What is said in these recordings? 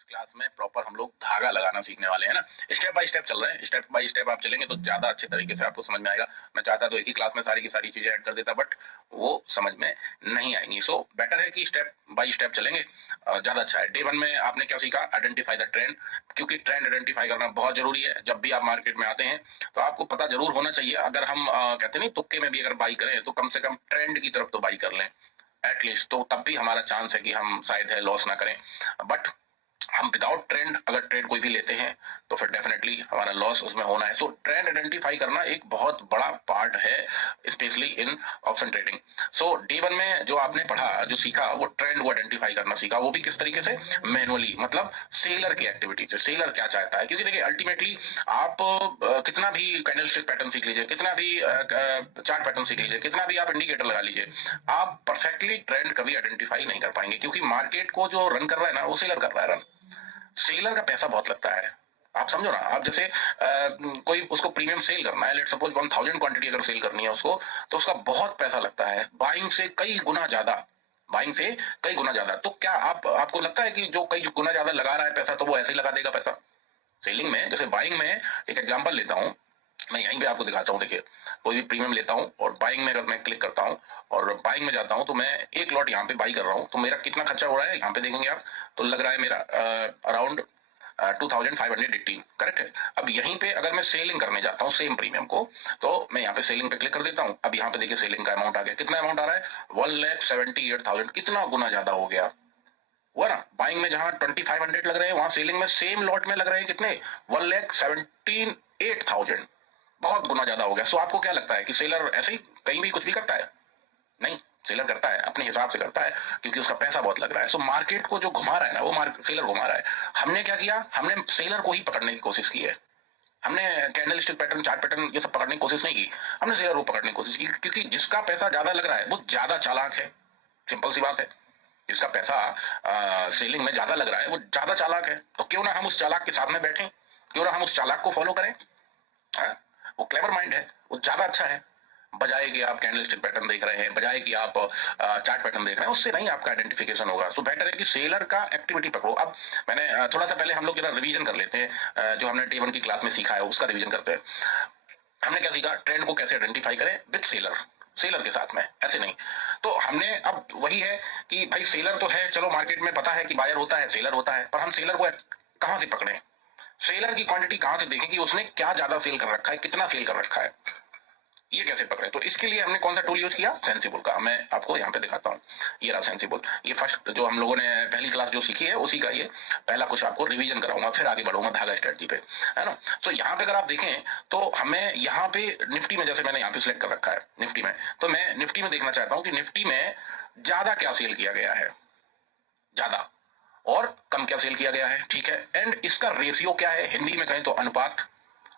इस क्लास में प्रॉपर हम लोग धागा लगाना सीखने वाले हैं ना। स्टेप बाय स्टेप चल रहे हैं, स्टेप बाय स्टेप आप चलेंगे तो ज्यादा अच्छे तरीके से आपको समझ में आएगा। मैं चाहता तो एक ही क्लास में सारी की सारी चीजें ऐड कर देता, बट वो समझ में नहीं आएंगी। सो बेटर है कि स्टेप बाय स्टेप चलेंगे, ज्यादा अच्छा है। डे 1 में आपने क्या सीखा? आइडेंटिफाई द ट्रेंड, क्योंकि ट्रेंड आइडेंटिफाई करना बहुत जरूरी है। जब भी आप मार्केट में आते हैं तो आपको पता जरूर होना चाहिए। अगर हम कहते नहीं तुक्के में भी अगर बाई करें तो कम से कम ट्रेंड की तरफ तो बाई कर लें एटलीस्ट, तो तब भी हमारा चांस है कि हम शायद है लॉस ना करें। बट हम विदाउट ट्रेंड अगर ट्रेड कोई भी लेते हैं तो फिर डेफिनेटली हमारा लॉस उसमें होना है। सो ट्रेंड आइडेंटिफाई करना एक बहुत बड़ा पार्ट है, specially in option trading. So day 1 में जो आपने पढ़ा, जो सीखा, वो ट्रेंड को आइडेंटिफाई करना सीखा। वो भी किस तरीके से? मैनुअली, मतलब सेलर की एक्टिविटी से। सेलर क्या चाहता है, क्योंकि देखिए अल्टीमेटली आप कितना भी कैंडलस्टिक पैटर्न सीख लीजिए, कितना भी चार्ट पैटर्न सीख लीजिए, कितना भी आप इंडिकेटर लगा लीजिए, आप परफेक्टली ट्रेंड कभी आइडेंटिफाई नहीं कर पाएंगे, क्योंकि मार्केट को जो रन कर रहा है ना, वो सेलर कर रहा है रन। सेलर का पैसा बहुत लगता है, आप समझो ना। आप जैसे कोई उसको प्रीमियम सेल करना है, लेट सपोज 1000 क्वांटिटी अगर सेल करनी है उसको, तो उसका बहुत पैसा लगता है, बाइंग से कई गुना ज्यादा, बाइंग से कई गुना ज्यादा। तो क्या आपको लगता है कि जो कई गुना ज्यादा लगा रहा है पैसा, तो वो ऐसे ही लगा देगा पैसा? सेलिंग में, जैसे बाइंग में एक एग्जांपल लेता हूं, मैं यहीं पे आपको दिखाता हूं। देखिए कोई भी प्रीमियम लेता हूं और बाइंग में अगर मैं क्लिक करता हूं और बाइंग में जाता हूं, तो मैं एक लॉट यहाँ पे बाई कर रहा हूं, तो मेरा कितना खर्चा हो रहा है यहाँ पे देखेंगे आप, तो लग रहा है मेरा अराउंड 2518, करेक्ट है। अब यहीं पे अगर मैं सेलिंग करने जाता हूँ सेम प्रीमियम को, तो मैं यहाँ पे सेलिंग पे क्लिक कर देता हूँ। अब यहाँ पे देखिए सेलिंग का अमाउंट आ गया, कितना अमाउंट आ रहा है? 1,78,000। कितना गुना ज्यादा हो गया हुआ ना। बाइंग में जहां 2500 लग रहे हैं, वहां सेलिंग में सेम लॉट में लग रहे हैं कितने? 1,78,000। बहुत गुना ज्यादा हो गया। सो आपको क्या लगता है कि सेलर ऐसे ही कहीं भी कुछ भी करता है? नहीं, सेलर करता है अपने हिसाब से करता है, क्योंकि उसका पैसा बहुत लग रहा है। सो मार्केट को जो घुमा रहा है ना, वो सेलर घुमा रहा है। हमने क्या किया? हमने सेलर को ही पकड़ने की कोशिश की है। हमने कैंडलस्टिक पैटर्न, चार्ट पैटर्न ये सब पकड़ने की कोशिश नहीं की, हमने सेलर को पकड़ने की कोशिश की, क्योंकि जिसका पैसा ज्यादा लग रहा है वो ज्यादा चालाक है। सिंपल सी बात है, जिसका पैसा सेलिंग में ज्यादा लग रहा है वो ज्यादा चालाक है। तो क्यों ना हम उस चालाक के साथ में बैठें, क्यों ना हम उस चालाक को फॉलो करें। वो क्लेवर माइंड है, वो ज्यादा अच्छा है, बजाय कि आप कैंडलस्टिक पैटर्न देख रहे हैं, बजाय कि आप चार्ट पैटर्न देख रहे हैं, उससे नहीं आपका आइडेंटिफिकेशन होगा। सो बेटर है कि सेलर का एक्टिविटी पकड़ो। अब मैंने थोड़ा सा पहले हम लोग रिवीजन कर लेते हैं, जो हमने डे 1 की क्लास में सीखा है उसका रिवीजन करते हैं। हमने क्या सीखा? ट्रेंड को कैसे आइडेंटिफाई करें विद सेलर, सेलर के साथ में, ऐसे नहीं। तो हमने अब वही है कि भाई सेलर तो है, चलो मार्केट में पता है कि बायर होता है, सेलर होता है, पर हम सेलर को कहां से पकड़े? सेलर की क्वांटिटी कहां से देखें कि उसने क्या ज्यादा सेल कर रखा है, कितना सेल कर रखा है, ये कैसे पकड़े? तो इसके लिए हमने कौन सा टूल यूज किया? सेंसिबल का। मैं आपको यहाँ पे दिखाता हूँ, ये रहा सेंसिबल। ये फर्स्ट जो हम लोगों ने पहली क्लास जो सीखी है उसी का ये पहला कुछ आपको रिवीजन कराऊंगा, फिर आगे बढ़ूंगा धागा स्ट्रेटजी पे, है ना। तो यहाँ पे अगर आप देखें तो हमें यहाँ पे निफ्टी में, जैसे मैंने यहाँ पे सिलेक्ट कर रखा है निफ्टी में, तो मैं निफ्टी में देखना चाहता हूँ कि निफ्टी में ज्यादा क्या सेल किया गया है, ज्यादा, और कम क्या सेल किया गया है, ठीक है। एंड इसका रेशियो क्या है, हिंदी में कहें तो अनुपात,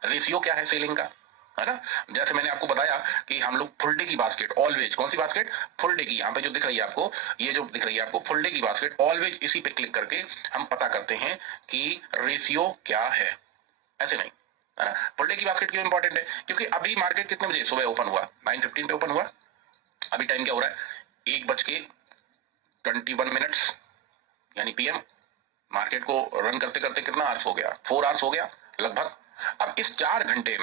रेशियो क्या है सेलिंग का, है ना। जैसे मैंने आपको बताया कि हम लोग फुल डे की बास्केट ऑलवेज, कौन सी बास्केट? फुल डे की। यहाँ पे जो दिख रही है आपको, ये जो दिख रही है आपको फुल डे की बास्केट, ऑलवेज इसी पे क्लिक करके हम पता करते हैं कि रेशियो क्या है, ऐसे नहीं, है ना। फुल डे की बास्केट क्यों इंपॉर्टेंट है? क्योंकि अभी मार्केट कितने बजे सुबह ओपन हुआ? 9:15 पे ओपन हुआ। अभी टाइम क्या हो रहा है? 1:21, यानी पीएम। मार्केट को रन करते करते कितना आवर्स हो गया? 4 आवर्स हो गया लगभग। अब इस 4 घंटे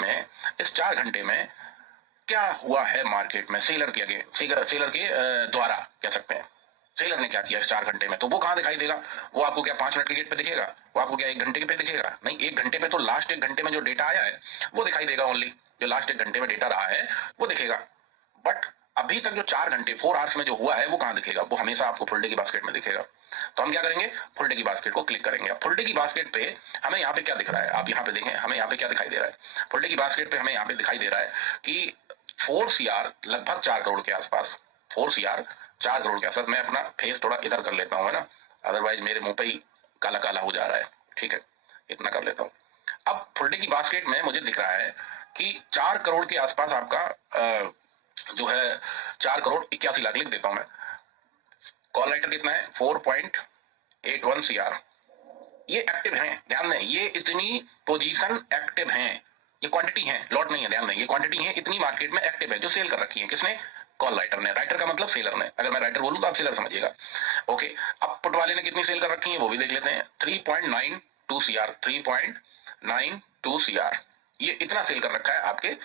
में क्या हुआ है मार्केट में सेलर के आगे, सेलर के द्वारा कह सकते हैं, सेलर ने क्या किया इस 4 घंटे में? तो वो कहां दिखाई देगा? वो आपको क्या 5 मिनट के गेट पे दिखेगा? वो आपको क्या 1 घंटे के पे दिखेगा? नहीं, 1 घंटे पे तो लास्ट 1 घंटे में जो डेटा आया है वो दिखाई देगा। ओनली जो लास्ट 1 घंटे में डेटा रहा है वो दिखेगा। बट अभी तक जो 4 घंटे 4 आवर्स में जो हुआ है वो कहां दिखेगा? वो हमेशा आपको फुल डे की बास्केट में दिखेगा। तो हम क्या करेंगे? फुल डे की बास्केट को क्लिक करेंगे। फुल डे की बास्केट पे हमें यहाँ पे क्या दिख रहा है? आप यहाँ पे देखें, हमें यहाँ पे क्या दिखाई दे रहा है? फुल डे की बास्केट पे हमें यहाँ पे दिखाई दे रहा है कि 4 CR लगभग 4 करोड़ के आसपास, 4 CR 4 करोड़ के आसपास। मैं अपना फेस थोड़ा इधर कर लेता हूँ, है ना, अदरवाइज मेरे मुंह पे ही काला काला हो जा रहा है, ठीक है, इतना कर लेता हूँ। अब फुल डे की बास्केट में मुझे दिख रहा है कि 4 करोड़ के आसपास आपका जो है 4,81,00,000 लिख देता हूं मैं। कॉल राइटर कितना है? 4.81 CR। ये एक्टिव है, ध्यान दें, ये इतनी पोजीशन एक्टिव है, ये क्वांटिटी है, लॉट नहीं है, ध्यान दें, ये क्वांटिटी है, इतनी मार्केट में एक्टिव है जो सेल कर रखी है। किसने? कॉल राइटर ने, राइटर का मतलब सेलर ने, अगर मैं राइटर बोलूं तो आप सेलर समझिएगा। ओके, अब पुट वाले ने कितनी सेल कर रखी है वो भी देख लेते हैं। 3.92 सीआर, 3.92 सीआर, ये इतना सेल कर रखा है आपके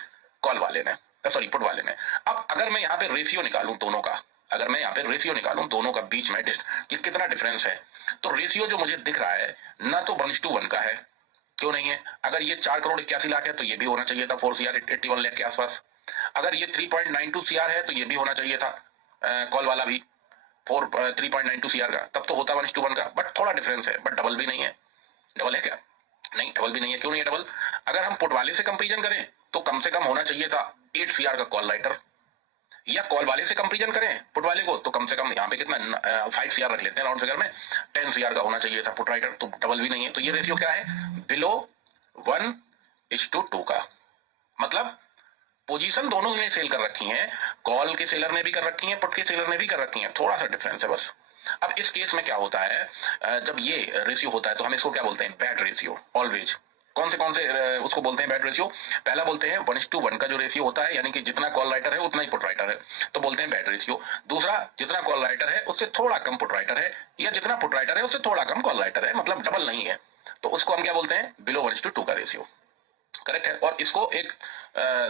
कॉल वाले ने, सॉरी पुट वाले ने। अब अगर मैं यहाँ पे रेशियो निकालूं दोनों का, अगर मैं यहाँ पे रेशियो निकालूं दोनों का बीच में कि कितना डिफरेंस है, तो रेशियो जो मुझे दिख रहा है ना तो 1:1 का है, क्यों नहीं है? अगर ये 4,81,00,000 है तो ये भी होना चाहिए था 4 CR 81 लाख के आसपास। अगर ये 3.92 CR है तो ये भी होना चाहिए था कॉल वाला भी 3.92 CR का, तब तो होता 1:1 का। बट थोड़ा डिफरेंस है, बट डबल भी नहीं है। डबल है क्या? नहीं, डबल भी नहीं है। क्यों नहीं है डबल? अगर हम पुट वाले से कंपेरिजन करें तो कम से कम होना चाहिए था 8 CR का कॉल राइटर, या कॉल वाले से कंपेरिजन करें पुट वाले को तो कम से कम यहाँ पे कितना 5 CR रख लेते हैं राउंड फिगर में, 10 CR का होना चाहिए था पुट राइटर, तो डबल भी नहीं है। तो ये रेशियो क्या है? बिलो 1:2 का। मतलब पोजीशन दोनों ने सेल कर रखी है, कॉल के सेलर ने भी कर रखी है, पुट के सेलर ने भी कर रखी है, थोड़ा सा डिफरेंस है बस। अब इस केस में क्या होता है, जब ये रेशियो होता है तो हम इसको क्या बोलते हैं? Bad ratio. ऑलवेज कौन से उसको बोलते हैं बैड रेशियो? पहला बोलते हैं 1:1 का जो रेशियो होता है, यानी कि जितना कॉल राइटर है उतना ही पुट राइटर है, तो बोलते हैं बैड रेशियो। दूसरा, जितना कॉल राइटर है उससे थोड़ा कम पुट राइटर है, या जितना पुट राइटर है उससे थोड़ा कम कॉल राइटर है, मतलब डबल नहीं है, तो उसको हम क्या बोलते हैं? बिलो 1:2 का रेशियो। करेक्ट है। और इसको एक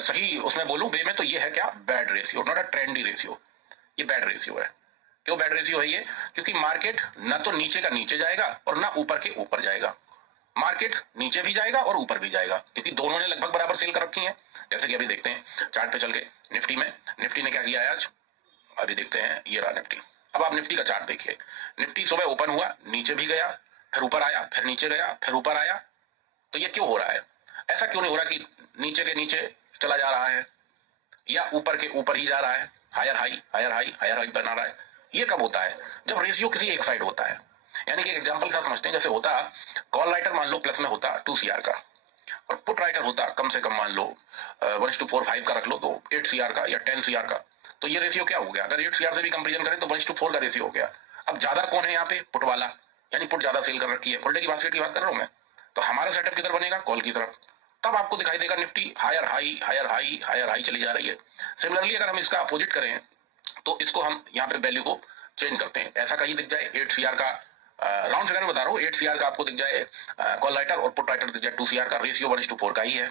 सही उसमें बोलूं वे में तो ये है क्या? Bad ratio, not a trendy ratio. ये बैड रेशियो है। क्यों बैड रेशियो है ये? क्योंकि मार्केट ना तो नीचे का नीचे जाएगा और ना ऊपर के ऊपर जाएगा। मार्केट नीचे भी जाएगा और ऊपर भी जाएगा, क्योंकि दोनों ने लगभग बराबर सेल कर रखी है। जैसे कि अभी देखते हैं चार्ट पे चल के निफ्टी में, निफ्टी ने क्या किया है आज, अभी देखते हैं, ये रहा निफ्टी। अब आप निफ्टी का चार्ट देखिए, निफ्टी सुबह ओपन हुआ, नीचे भी गया, फिर ऊपर आया, फिर नीचे गया, फिर ऊपर आया। तो ये क्यों हो रहा है? ऐसा क्यों नहीं हो रहा कि नीचे के नीचे चला जा रहा है या ऊपर के ऊपर ही जा रहा है, higher high higher high higher high बना रहा है? ये कब होता है? जब रेशियो किसी एक साइड होता है। यानी कि एग्जांपल से समझते हैं, जैसे होता कॉल राइटर मान लो प्लस में होता 2 CR का, और पुट राइटर होता कम से कम मान लो 1:4 5 का रख लो, तो 8 CR का या 10 CR का। तो ये रेशियो क्या हो गया? अगर 8 CR से भी कंपेरिजन करें तो 1:4 का रेशियो हो गया। अब ज्यादा कौन है यहाँ पे? पुट वाला, यानी पुट ज्यादा सेल कर रखी है, फुल डे की बास्केट की बात कर रहा हूं मैं। तो हमारा सेटअप किधर बनेगा? कॉल की तरफ। तब आपको दिखाई देगा Nifty higher high higher high higher high चली जा रही है। सिमिलरली अगर हम इसका अपोजिट करें तो इसको हम यहाँ पे वैल्यू को चेंज करते हैं, ऐसा कहीं दिख जाए 8 CR का, राउंड फिगर में बता रहा हूँ, 8 CR का आपको दिख जाए कॉल राइटर, और पुट राइटर दिख जाए 2 CR का, रेशियो 1:4 का ही है।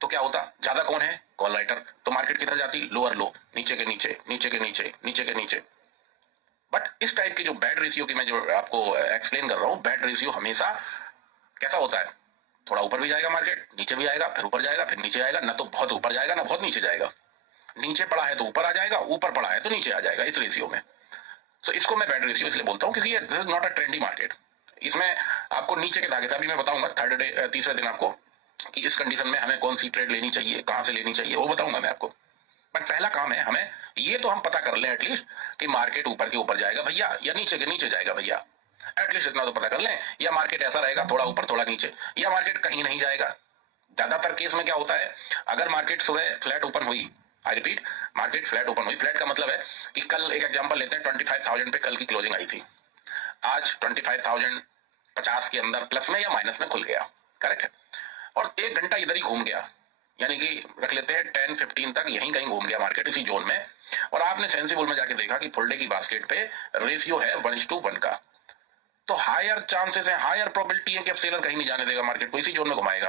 तो क्या होता? ज्यादा कौन है? Call writer. तो मार्केट किधर जाती? लोअर लो, नीचे के नीचे, नीचे के नीचे, नीचे के नीचे। बट इस टाइप की जो बैड रेशियो की मैं जो आपको एक्सप्लेन कर रहा हूँ, बैड रेशियो हमेशा कैसा होता है? थोड़ा ऊपर भी जाएगा मार्केट, नीचे भी आएगा, फिर ऊपर जाएगा, फिर नीचे आएगा, ना तो बहुत ऊपर जाएगा ना बहुत नीचे जाएगा। नीचे पड़ा है तो ऊपर आ जाएगा, ऊपर पड़ा है तो नीचे आ जाएगा, इस रेशियो में। तो इसको मैं बैड रेशियो इसलिए बोलता हूँ क्योंकि ये नॉट अ ट्रेंडी मार्केट। इसमें आपको नीचे के धागे से अभी मैं बताऊंगा थर्ड डे, तीसरे दिन आपको, कि इस कंडीशन में हमें कौन सी ट्रेड लेनी चाहिए, कहां से लेनी चाहिए, वो बताऊंगा मैं आपको। बट पहला काम है हमें ये तो हम पता कर लें एटलीस्ट कि मार्केट ऊपर के ऊपर जाएगा भैया या नीचे के नीचे जाएगा भैया। एटलीस्ट इतना तो पता कर लें, या मार्केट ऐसा रहेगा थोड़ा ऊपर थोड़ा नीचे, या मार्केट कहीं नहीं जाएगा। ज्यादातर केस में क्या होता है, अगर मार्केट सुबह फ्लैट ओपन हुई, I repeat, market flat open हुई, फ्लैट का मतलब है कि कल एक एग्जांपल लेते हैं 25,000 पे कल की क्लोजिंग आई थी, आज 25,050 के अंदर प्लस में या माइनस में खुल गया, करेक्ट है, और एक घंटा इधर ही घूम गया, यानी कि रख लेते हैं 10-15 तक यहीं कहीं घूम गया मार्केट इसी जोन में, और आपने सेंसिबल में जाके देखा कि फुल डे की बास्केट पे रेशियो है 1:1 का, तो हायर चांसेस है, हायर प्रोबेबिलिटी है कि अब सेलर कहीं नहीं जाने देगा मार्केट को, इसी जोन में घुमाएगा,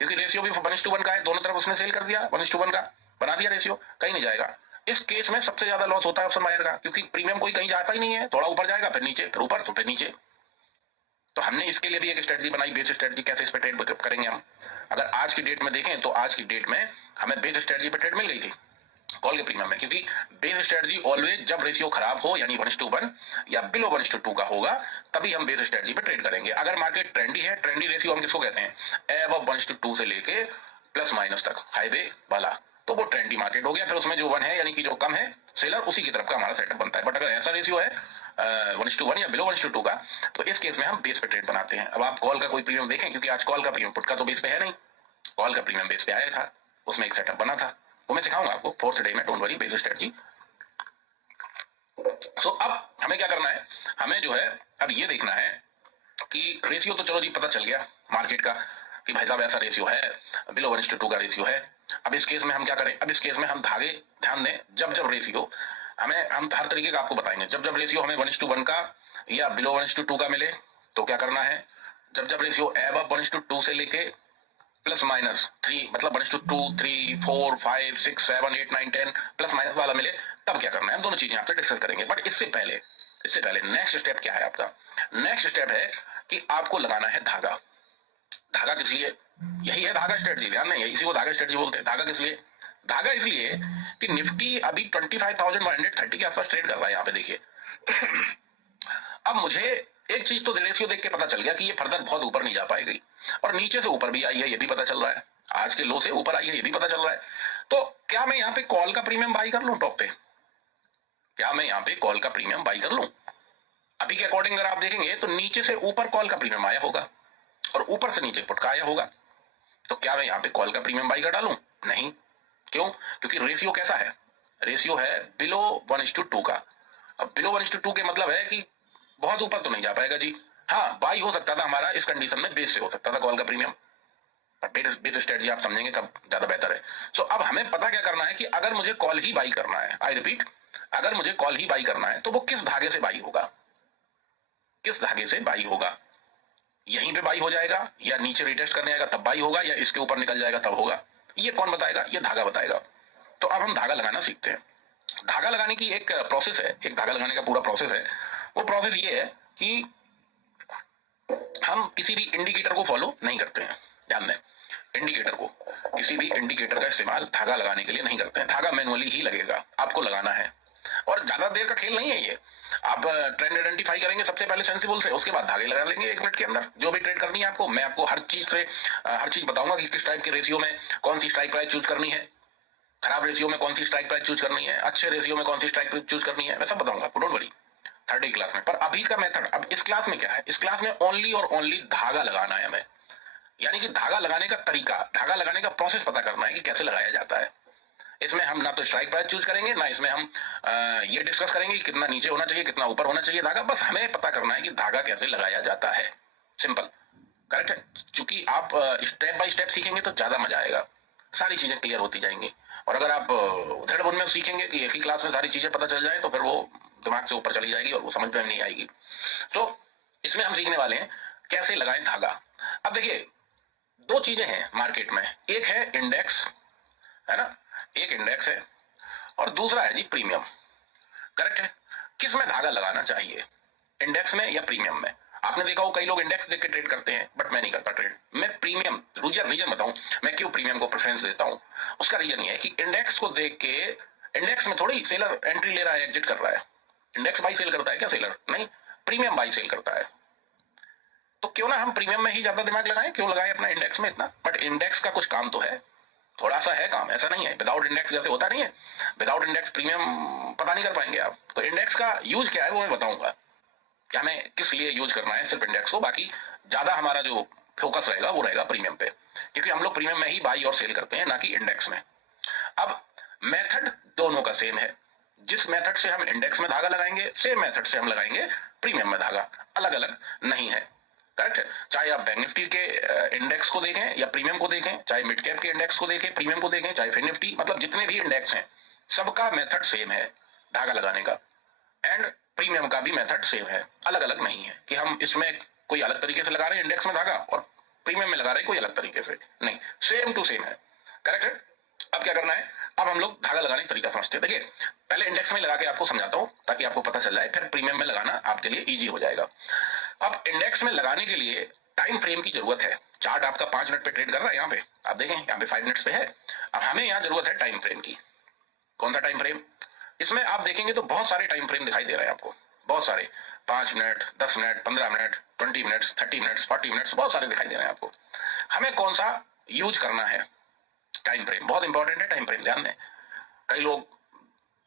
क्योंकि रेशियो भी 1:1 का है, दोनों तरफ उसने सेल कर दिया, 1:1 का बना दिया रेशियो, कहीं नहीं जाएगा। इस केस में सबसे ज्यादा लॉस होता है ऑप्शन बायर का, क्योंकि प्रीमियम कोई कहीं जाता ही नहीं है, थोड़ा ऊपर जाएगा फिर नीचे, फिर ऊपर फिर नीचे। तो हमने इसके लिए भी एक स्ट्रेटजी बनाई, बेस स्ट्रेटजी, कैसे इस पे ट्रेड करेंगे हम। अगर आज की डेट में देखें तो आज की डेट में हमें बेस स्ट्रेटजी पे ट्रेड मिल गई थी कॉल के प्रीमियम में, क्योंकि बेस स्ट्रेटजी ऑलवेज जब रेशियो खराब हो, यानी 1:1 या बिलो 1:2 का होगा, तभी हम बेस स्ट्रेटजी पे ट्रेड करेंगे। अगर मार्केट ट्रेंडी है, ट्रेंडी रेशियो हम किसको कहते हैं? एबव 1:2 से लेके प्लस माइनस तक हाईवे वाला, तो वो ट्रेंडी मार्केट हो गया। फिर उसमें जो 1 है, यानी कि जो कम है सेलर, उसी की तरफ का हमारा सेटअप बनता है। बट अगर ऐसा रेशियो है 1:1 या बिलो 1:2 का, तो इस केस में हम बेस पे ट्रेड बनाते हैं। अब आप कॉल का कोई प्रीमियम देखें, क्योंकि आज कॉल का प्रीमियम पुट का तो बेस पे है नहीं, कॉल का प्रीमियम बेस पे आया था, उसमें एक सेटअप बना था, वो मैं सिखाऊंगा आपको फोर्थ डे में, डोंट वरी, बेस स्ट्रेटजी। सो अब हमें क्या करना है, हमें जो है अब ये देखना है कि रेशियो तो चलो जी पता चल गया मार्केट का, कि भाई साहब ऐसा रेशियो है, बिलो 1:2 का रेशियो है। अब इस केस में हम क्या करें? अब इस केस में हम धागे ध्यान दें, जब जब रेशियो हम हर तरीके का आपको बताएंगे। जब जब रेशियो हमें 1:1 का या बिलो 1:2 का मिले तो क्या करना है? जब जब रेशियो अबव 1:2 से लेके प्लस माइनस 3, मतलब 1:2, 3, 4, 5, 6, 7, 8, 9, 10 प्लस माइनस वाला मिले, तब क्या करना है? हम दोनों चीजें आपसे डिस्कस करेंगे। बट इससे पहले नेक्स्ट स्टेप क्या है आपका? नेक्स्ट स्टेप है कि आपको लगाना है धागा। धागा किस लिए? यही है धागा स्ट्रेटजी, ध्यान नहीं है, इसी को धागा स्ट्रेटजी बोलते हैं। धागा किस लिए? धागा इसलिए कि निफ्टी अभी 25,130 के आसपास ट्रेड कर रहा है। यहाँ पे देखिए अब मुझे एक चीज तो रेशियो देख के पता चल गया कि ये फर्दर बहुत ऊपर नहीं जा पाएगी, और नीचे से ऊपर भी आई है ये भी पता चल रहा है, आज के लो से ऊपर आई है ये भी पता चल रहा है। तो क्या मैं यहाँ पे कॉल का प्रीमियम बाई कर लूं टॉप पे? क्या मैं यहाँ पे कॉल का प्रीमियम बाई कर लूं? अभी के अकॉर्डिंग अगर आप देखेंगे तो नीचे से ऊपर कॉल का प्रीमियम आया होगा और ऊपर से नीचे पुट का आया होगा। तो क्या मैं यहाँ पे कॉल का प्रीमियम बाई कर डालूं? नहीं। क्यों? क्योंकि रेशियो कैसा है? रेशियो है बिलो 1:2 का। अब बिलो 1:2 के मतलब है कि बहुत ऊपर तो नहीं जा पाएगा जी। हाँ, बाई हो सकता था हमारा इस कंडीशन में, बेस से हो सकता था कॉल का प्रीमियम, बेस स्ट्रेटजी आप समझेंगे तब ज्यादा बेहतर है। सो अब हमें पता क्या करना है कि अगर मुझे कॉल ही बाई करना है, आई रिपीट, अगर मुझे कॉल ही बाई करना है तो वो किस धागे से बाई होगा? किस धागे से बाई होगा? यहीं पे बाई हो जाएगा, या नीचे रिटेस्ट करने आएगा तब बाई होगा, या इसके ऊपर निकल जाएगा तब होगा? ये कौन बताएगा? ये धागा बताएगा। तो अब हम धागा लगाना सीखते हैं। धागा लगाने की एक प्रोसेस है, एक धागा लगाने का पूरा प्रोसेस है। वो प्रोसेस ये है कि हम किसी भी इंडिकेटर को फॉलो नहीं करते हैं। ध्यान दें, इंडिकेटर को, किसी भी इंडिकेटर का इस्तेमाल धागा लगाने के लिए नहीं करते हैं। धागा मैनुअली ही लगेगा, आपको लगाना है, और ज्यादा देर का खेल नहीं है ये। आप ट्रेंड आइडेंटिफाई करेंगे सबसे पहले सेंसिबल से, उसके बाद धागे लगा लेंगे 1 मिनट के अंदर। जो भी ट्रेड करनी है आपको, मैं आपको हर चीज बताऊंगा कि किस टाइप के रेशियो में कौन सी स्ट्राइक प्राइस चूज करनी है, खराब रेशियो में कौन सी स्ट्राइक प्राइस चूज करनी है, अच्छे रेशियो में कौन सी स्ट्राइक प्राइस चूज करनी है, मैं सब बताऊंगा आपको, डोंट वरी, थर्ड क्लास में। पर अभी का मेथड, अब इस क्लास में क्या है? इस क्लास में ओनली और ओनली धागा लगाना है हमें, यानी कि धागा लगाने का तरीका, धागा लगाने का प्रोसेस पता करना है कि कैसे लगाया जाता है। इसमें हम ना तो स्ट्राइक प्राइस चूज करेंगे, ना इसमें हम ये डिस्कस करेंगे कि कितना नीचे होना चाहिए, कितना ऊपर होना चाहिए धागा। बस हमें पता करना है कि धागा कैसे लगाया जाता है, सिंपल, करेक्ट है। चूंकि आप स्टेप बाय स्टेप सीखेंगे तो ज्यादा मजा आएगा, सारी चीजें क्लियर होती जाएंगी। और अगर आप उधड़ में सीखेंगे कि एक ही क्लास में सारी चीजें पता चल जाए तो फिर वो दिमाग से ऊपर चली जाएगी और वो समझ में नहीं आएगी। तो इसमें हम सीखने वाले हैं कैसे लगाएं धागा। अब देखिए, दो चीजें हैं मार्केट में, एक है इंडेक्स, है ना, एक इंडेक्स है, और दूसरा है जी प्रीमियम, करेक्ट है। किस में धागा लगाना चाहिए, इंडेक्स में या प्रीमियम में? आपने देखा हो कई लोग इंडेक्स देख के ट्रेड करते हैं, बट मैं नहीं करता ट्रेड, मैं प्रीमियम। रीजन बताऊं मैं क्यों प्रीमियम को प्रेफरेंस देता हूं। उसका रीजन ये है कि इंडेक्स को देख के, इंडेक्स में थोड़ी सेलर एंट्री ले रहा है, एग्जिट कर रहा है। इंडेक्स बाई सेल करता है क्या सेलर? नहीं, प्रीमियम बाई सेल करता है। तो क्यों ना हम प्रीमियम में ही ज्यादा दिमाग लगाएं, क्यों लगाएं अपना इंडेक्स में इतना? बट इंडेक्स का कुछ काम तो है, थोड़ा सा है काम, ऐसा नहीं है। विदाउट इंडेक्स जैसे होता नहीं है, विदाउट इंडेक्स प्रीमियम पता नहीं कर पाएंगे आप। तो इंडेक्स का यूज क्या है वो मैं बताऊंगा कि हमें किस लिए यूज करना है सिर्फ इंडेक्स को। बाकी ज्यादा हमारा जो फोकस रहेगा वो रहेगा प्रीमियम पे, क्योंकि हम लोग प्रीमियम में ही बाई और सेल करते हैं, ना कि इंडेक्स में। अब मेथड दोनों का सेम है। जिस मेथड से हम इंडेक्स में धागा लगाएंगे, सेम मेथड से हम लगाएंगे प्रीमियम में धागा, अलग अलग नहीं है, करेक्ट है। चाहे आप बैंक निफ्टी के इंडेक्स को देखें या प्रीमियम को देखें, चाहे मिड कैप के इंडेक्स को देखें, प्रीमियम को देखें, चाहे फिन निफ्टी, मतलब जितने भी इंडेक्स हैं सबका मेथड सेम है धागा लगाने का, एंड प्रीमियम का भी मेथड सेम है, अलग अलग नहीं है कि हम इसमें कोई अलग तरीके से लगा रहे हैं इंडेक्स में धागा और प्रीमियम में लगा रहे हैं कोई अलग तरीके से, नहीं, सेम टू सेम है, करेक्ट है। अब क्या करना है, अब हम लोग धागा लगाने का तरीका समझते हैं। देखिए, पहले इंडेक्स में लगा के आपको समझाता हूं ताकि आपको पता चल जाए, फिर प्रीमियम में लगाना आपके लिए इजी हो जाएगा। अब इंडेक्स में लगाने के लिए टाइम फ्रेम की जरूरत है। चार्ट आपका 5 मिनट पे ट्रेड कर रहा है, यहाँ पे आप देखें, यहाँ पे 5 मिनट्स पे है। अब हमें यहाँ जरूरत है टाइम फ्रेम की। कौन सा टाइम फ्रेम? इसमें आप देखेंगे तो बहुत सारे टाइम फ्रेम दिखाई दे रहे हैं आपको, बहुत सारे, 5 minute, 10 minute, 15 minute, 20 minutes, 30 minutes, 40 minutes, बहुत सारे दिखाई दे रहे हैं आपको। हमें कौन सा यूज करना है? टाइम फ्रेम बहुत इंपॉर्टेंट है, टाइम फ्रेम ध्यान दें। कई लोग,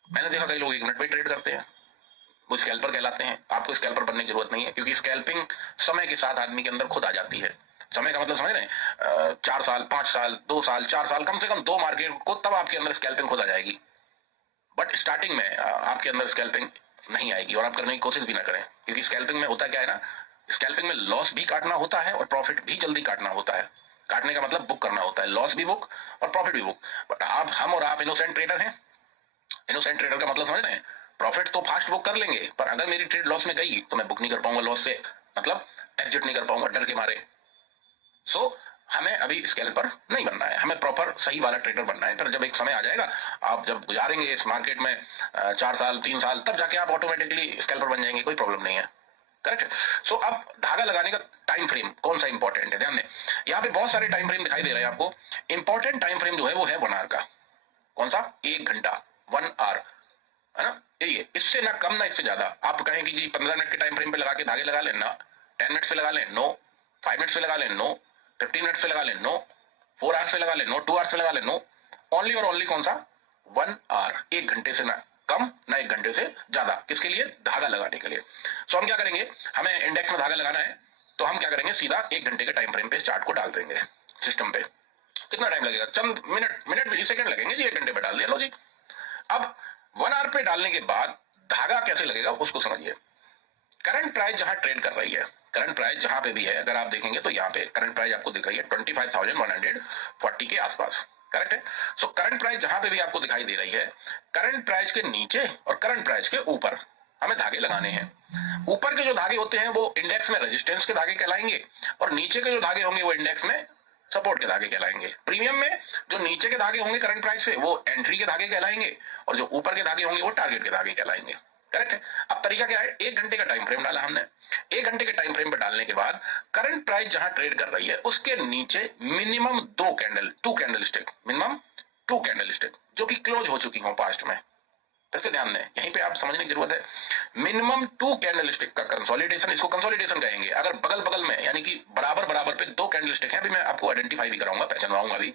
मैंने देखा कई लोग 1 मिनट पे ट्रेड करते हैं, वो स्कैल्पर कहलाते हैं। आपको स्कैल्पर बनने की जरूरत नहीं है, क्योंकि स्कैल्पिंग समय के साथ आदमी के अंदर खुद आ जाती है। समय का मतलब समझ रहे हैं? 4 साल, 5 साल, 2 साल, 4 साल, कम से कम 2 मार्केट को, तब आपके अंदर स्कैल्पिंग खुद आ जाएगी। बट स्टार्टिंग में आपके अंदर स्कैल्पिंग नहीं आएगी, और आप करने की कोशिश भी ना करें, क्योंकि स्कैल्पिंग में होता क्या है ना, स्कैल्पिंग में लॉस भी काटना होता है और प्रॉफिट भी जल्दी काटना होता है, काटने का मतलब बुक करना होता है, लॉस भी बुक और प्रॉफिट भी बुक। बट हम और आप इनोसेंट ट्रेडर हैं। इनोसेंट ट्रेडर का मतलब समझ रहे हैं? प्रॉफिट तो फास्ट बुक कर लेंगे, पर अगर मेरी ट्रेड लॉस में गई तो मैं बुक नहीं कर पाऊंगा लॉस से, मतलब एग्जिट नहीं कर पाऊंगा डर के मारे। सो हमें अभी स्कैल्पर नहीं बनना है, हमें प्रॉपर सही वाला ट्रेडर बनना है। फिर जब एक समय आ जाएगा, आप जब गुजारेंगे इस मार्केट में 4 साल 3 साल, तब जाके आप ऑटोमेटिकली स्कैल्पर बन जाएंगे, कोई प्रॉब्लम नहीं है। करेक्ट। सो अब धागा लगाने का टाइम फ्रेम कौन सा इंपॉर्टेंट है, ध्यान दें। यहाँ पे बहुत सारे टाइम फ्रेम दिखाई दे रहे हैं आपको। इंपॉर्टेंट टाइम फ्रेम जो है वो है 1 आवर का। कौन सा? 1 घंटा, 1 आवर, है ना? यही, इससे ना कम ना इससे ज्यादा। आप कहें कि जी 15 मिनट के टाइम फ्रेम पे लगा के धागे लगा लें ना, 10 मिनट से लगा लें नो, 5 मिनट से लगा लें नो, 15 मिनट से लगा लें नो, 4 आवर्स से लगा लें नो, 2 आवर्स से लगा लें नो। ओनली और ओनली कौन सा? 1 आवर, 1 घंटे से ना कम ना 1 घंटे से ज्यादा। किसके लिए? धागा लगाने के लिए। सो हम क्या करेंगे, हमें इंडेक्स में धागा लगाना है, तो हम क्या करेंगे, सीधा 1 घंटे के टाइम फ्रेम पे चार्ट को डाल देंगे सिस्टम पे। कितना टाइम लगेगा? चंद मिनट भी, सेकंड लगेंगे जी। 1 घंटे पे डाल दिया, लो जी। अब 1 आवर पे डालने के बाद धागा कैसे लगेगा उसको समझिए। करंट प्राइस जहां ट्रेड कर रही है, करंट प्राइस जहां पे भी है, अगर आप देखेंगे तो यहाँ पे करंट प्राइस आपको दिख रही है 25,140 के आसपास। करेक्ट है। सो करंट प्राइस जहां पे भी आपको दिखाई दे रही है, करंट प्राइस के नीचे और करंट प्राइस के ऊपर हमें धागे लगाने हैं। ऊपर के जो धागे होते हैं वो इंडेक्स में रेजिस्टेंस के धागे कहलाएंगे, और नीचे के जो धागे होंगे वो इंडेक्स में सपोर्ट के धागे कहलाएंगे। प्रीमियम में जो नीचे के धागे होंगे करंट प्राइस से, वो एंट्री के धागे कहलाएंगे, और जो ऊपर के धागे होंगे वो टारगेट के धागे कहलाएंगे। करेक्ट है। अब तरीका क्या है, 1 घंटे का टाइम फ्रेम डाला हमने। 1 घंटे के टाइम फ्रेम पे डालने के बाद करंट प्राइस जहां ट्रेड कर रही है उसके नीचे minimum 2 candle stick, minimum 2 candle stick जो कि क्लोज हो चुकी हो पास्ट में। फिर से ध्यान दें, यहीं पे आप समझने की जरूरत है। मिनिमम 2 कैंडल स्टिक का कंसोलिडेशन, इसको कंसोलिडेशन कहेंगे। अगर बगल बगल में यानी कि बराबर बराबर पे 2 कैंडल स्टिक है, अभी मैं आपको आइडेंटिफाई भी कराऊंगा, पहचानवाऊंगा भी,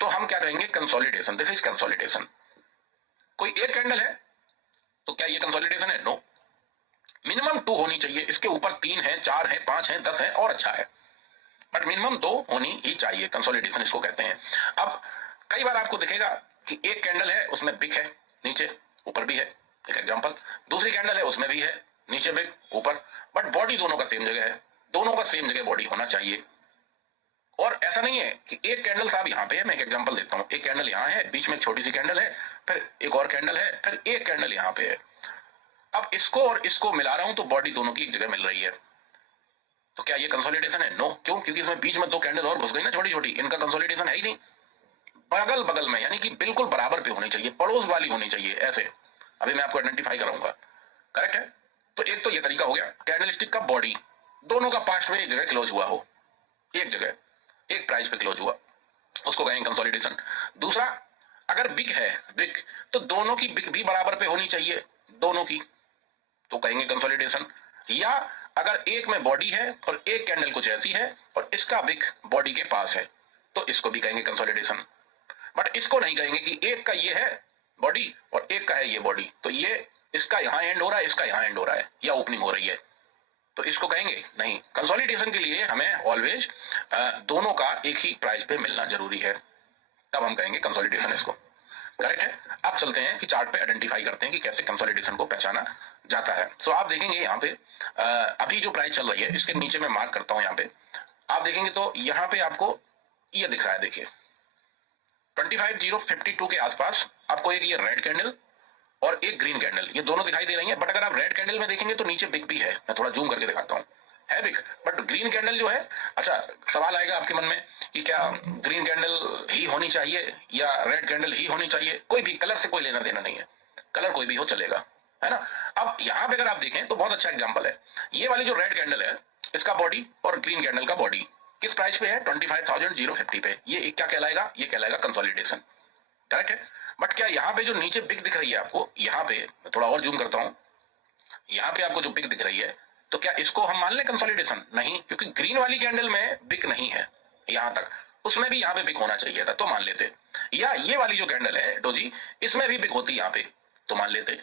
तो हम क्या कहेंगे, कंसोलिडेशन। This is consolidation. कोई एक कैंडल है तो क्या ये कंसोलिडेशन है? नो। मिनिमम 2 होनी चाहिए, इसके ऊपर 3 है, 4 है, 5 है, 10 है और अच्छा है, बट मिनिमम 2 होनी ही चाहिए। कंसोलिडेशन इसको कहते हैं। अब कई बार आपको दिखेगा कि एक कैंडल है उसमें बिग है नीचे, ऊपर भी है, एक एग्जांपल। दूसरी कैंडल है उसमें भी है नीचे बिग ऊपर, बट बॉडी दोनों का सेम जगह है। दोनों का सेम जगह बॉडी होना चाहिए। और ऐसा नहीं है कि एक कैंडल साहब यहाँ पे है, मैं एक एग्जांपल देता हूँ। एक कैंडल यहाँ है, बीच में एक छोटी सी कैंडल है, फिर एक और कैंडल है, फिर एक कैंडल यहाँ पे है। अब इसको और इसको मिला रहा हूं तो बॉडी दोनों की एक जगह मिल रही है, तो क्या ये कंसोलिडेशन है? नो। क्यों? क्योंकि इसमें बीच में 2 कैंडल और घुस गई ना छोटी छोटी, इनका कंसोलिडेशन है ही नहीं। बगल बगल में यानी कि बिल्कुल बराबर पे होनी चाहिए, पड़ोस वाली होनी चाहिए, ऐसे। अभी मैं आपको आइडेंटिफाई कराऊंगा। करेक्ट है। तो एक तो ये तरीका हो गया, कैंडलस्टिक का बॉडी दोनों का पास्ट में एक जगह क्लोज हुआ हो, एक जगह एक प्राइस पे क्लोज हुआ, उसको कहेंगे कंसोलिडेशन। दूसरा, अगर बिग है, बिग, तो दोनों की बिग भी बराबर पे होनी चाहिए, दोनों की, तो कहेंगे कंसोलिडेशन। या अगर एक में बॉडी है और एक कैंडल कुछ ऐसी है और इसका बिग बॉडी के पास है, तो इसको भी कहेंगे कंसोलिडेशन। बट इसको नहीं कहेंगे कि एक का ये है बॉडी और एक का है ये बॉडी, तो ये इसका यहां एंड हो रहा है, इसका यहां एंड हो रहा है, या ओपनिंग हो रही है, तो इसको कहेंगे नहीं। कंसोलिडेशन के लिए हमें ऑलवेज दोनों का एक ही प्राइस पे मिलना जरूरी है, तब हम कहेंगे कंसोलिडेशन इसको। करेक्ट है। अब चलते हैं कि चार्ट पे आइडेंटिफाई करते हैं कि कैसे कंसोलिडेशन को पहचाना जाता है। सो आप देखेंगे यहाँ पे अभी जो प्राइस चल रही है, इसके नीचे मैं मार्क करता हूं, यहाँ पे आप देखेंगे तो यहाँ पे आपको ये दिख रहा है, देखिए 25,052 के आसपास आपको एक ये रेड कैंडल और एक ग्रीन कैंडल, ये दोनों दिखाई दे रही है। बट अगर आप रेड कैंडल में देखेंगे तो नीचे बिग भी है, मैं थोड़ा जूम करके दिखाता हूँ, है बिग, बट ग्रीन कैंडल जो है, अच्छा सवाल आएगा आपके मन में कि क्या ग्रीन कैंडल ही होनी चाहिए या रेड कैंडल ही होनी चाहिए? कोई भी कलर से कोई लेना देना नहीं है, कलर कोई भी हो चलेगा, है ना। अब यहाँ पे अगर आप देखें तो बहुत अच्छा एग्जाम्पल है, ये वाली जो रेड कैंडल है इसका बॉडी और ग्रीन कैंडल का बॉडी किस प्राइस पे है? 25,050 पे। ये क्या कहलाएगा? ये कहलाएगा कंसोलिडेशन। करेक्ट है। बट क्या यहाँ पे जो नीचे बिग दिख रही है आपको, यहाँ पे थोड़ा और जूम करता हूं, यहाँ पे आपको जो बिग दिख रही है, तो क्या इसको हम मान लें कंसोलिडेशन? नहीं, क्योंकि ग्रीन वाली कैंडल में बिग नहीं है यहां तक, उसमें भी यहाँ पे बिग होना चाहिए था, तो मान लेते। या ये वाली जो कैंडल है डोजी, इसमें भी बिग होती यहाँ पे, तो मान लेते।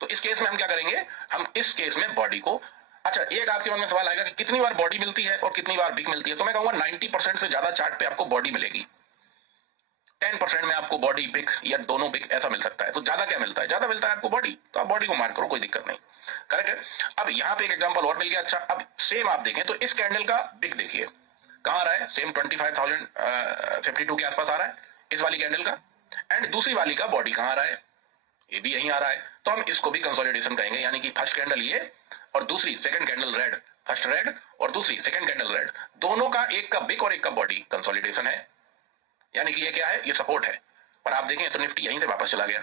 तो इस केस में हम क्या करेंगे, हम इस केस में बॉडी को, अच्छा एक आपके मन में सवाल आएगा कि कितनी बार बॉडी मिलती है और कितनी बार बिग मिलती है, तो मैं कहूंगा 90% से ज्यादा चार्ट पे आपको बॉडी मिलेगी, 10% में आपको बॉडी बिग या दोनों बिग ऐसा मिल सकता है। तो ज्यादा क्या मिलता है? ज्यादा मिलता है आपको बॉडी, तो आप बॉडी को मार्क करो, कोई दिक्कत नहीं। करेक्ट है। अब यहाँ पे एक एग्जांपल और मिल गया। अच्छा अब सेम आप देखें तो इस कैंडल का बिग देखिए, कहां आ रहा है, सेम 25,052 के आसपास आ रहा है इस वाली कैंडल का, एंड दूसरी वाली का बॉडी कहां आ रहा है, ये भी यहीं आ रहा है, तो हम इसको भी कंसोलिडेशन कहेंगे, यानी कि फर्स्ट कैंडल ये और दूसरी second candle red, first red और दूसरी सेकंड कैंडल रेड, दोनों का एक का बिग और एक का बॉडी कंसोलिडेशन है, यानी कि ये क्या है, ये सपोर्ट है। पर आप देखें तो निफ्टी यहीं से वापस चला गया,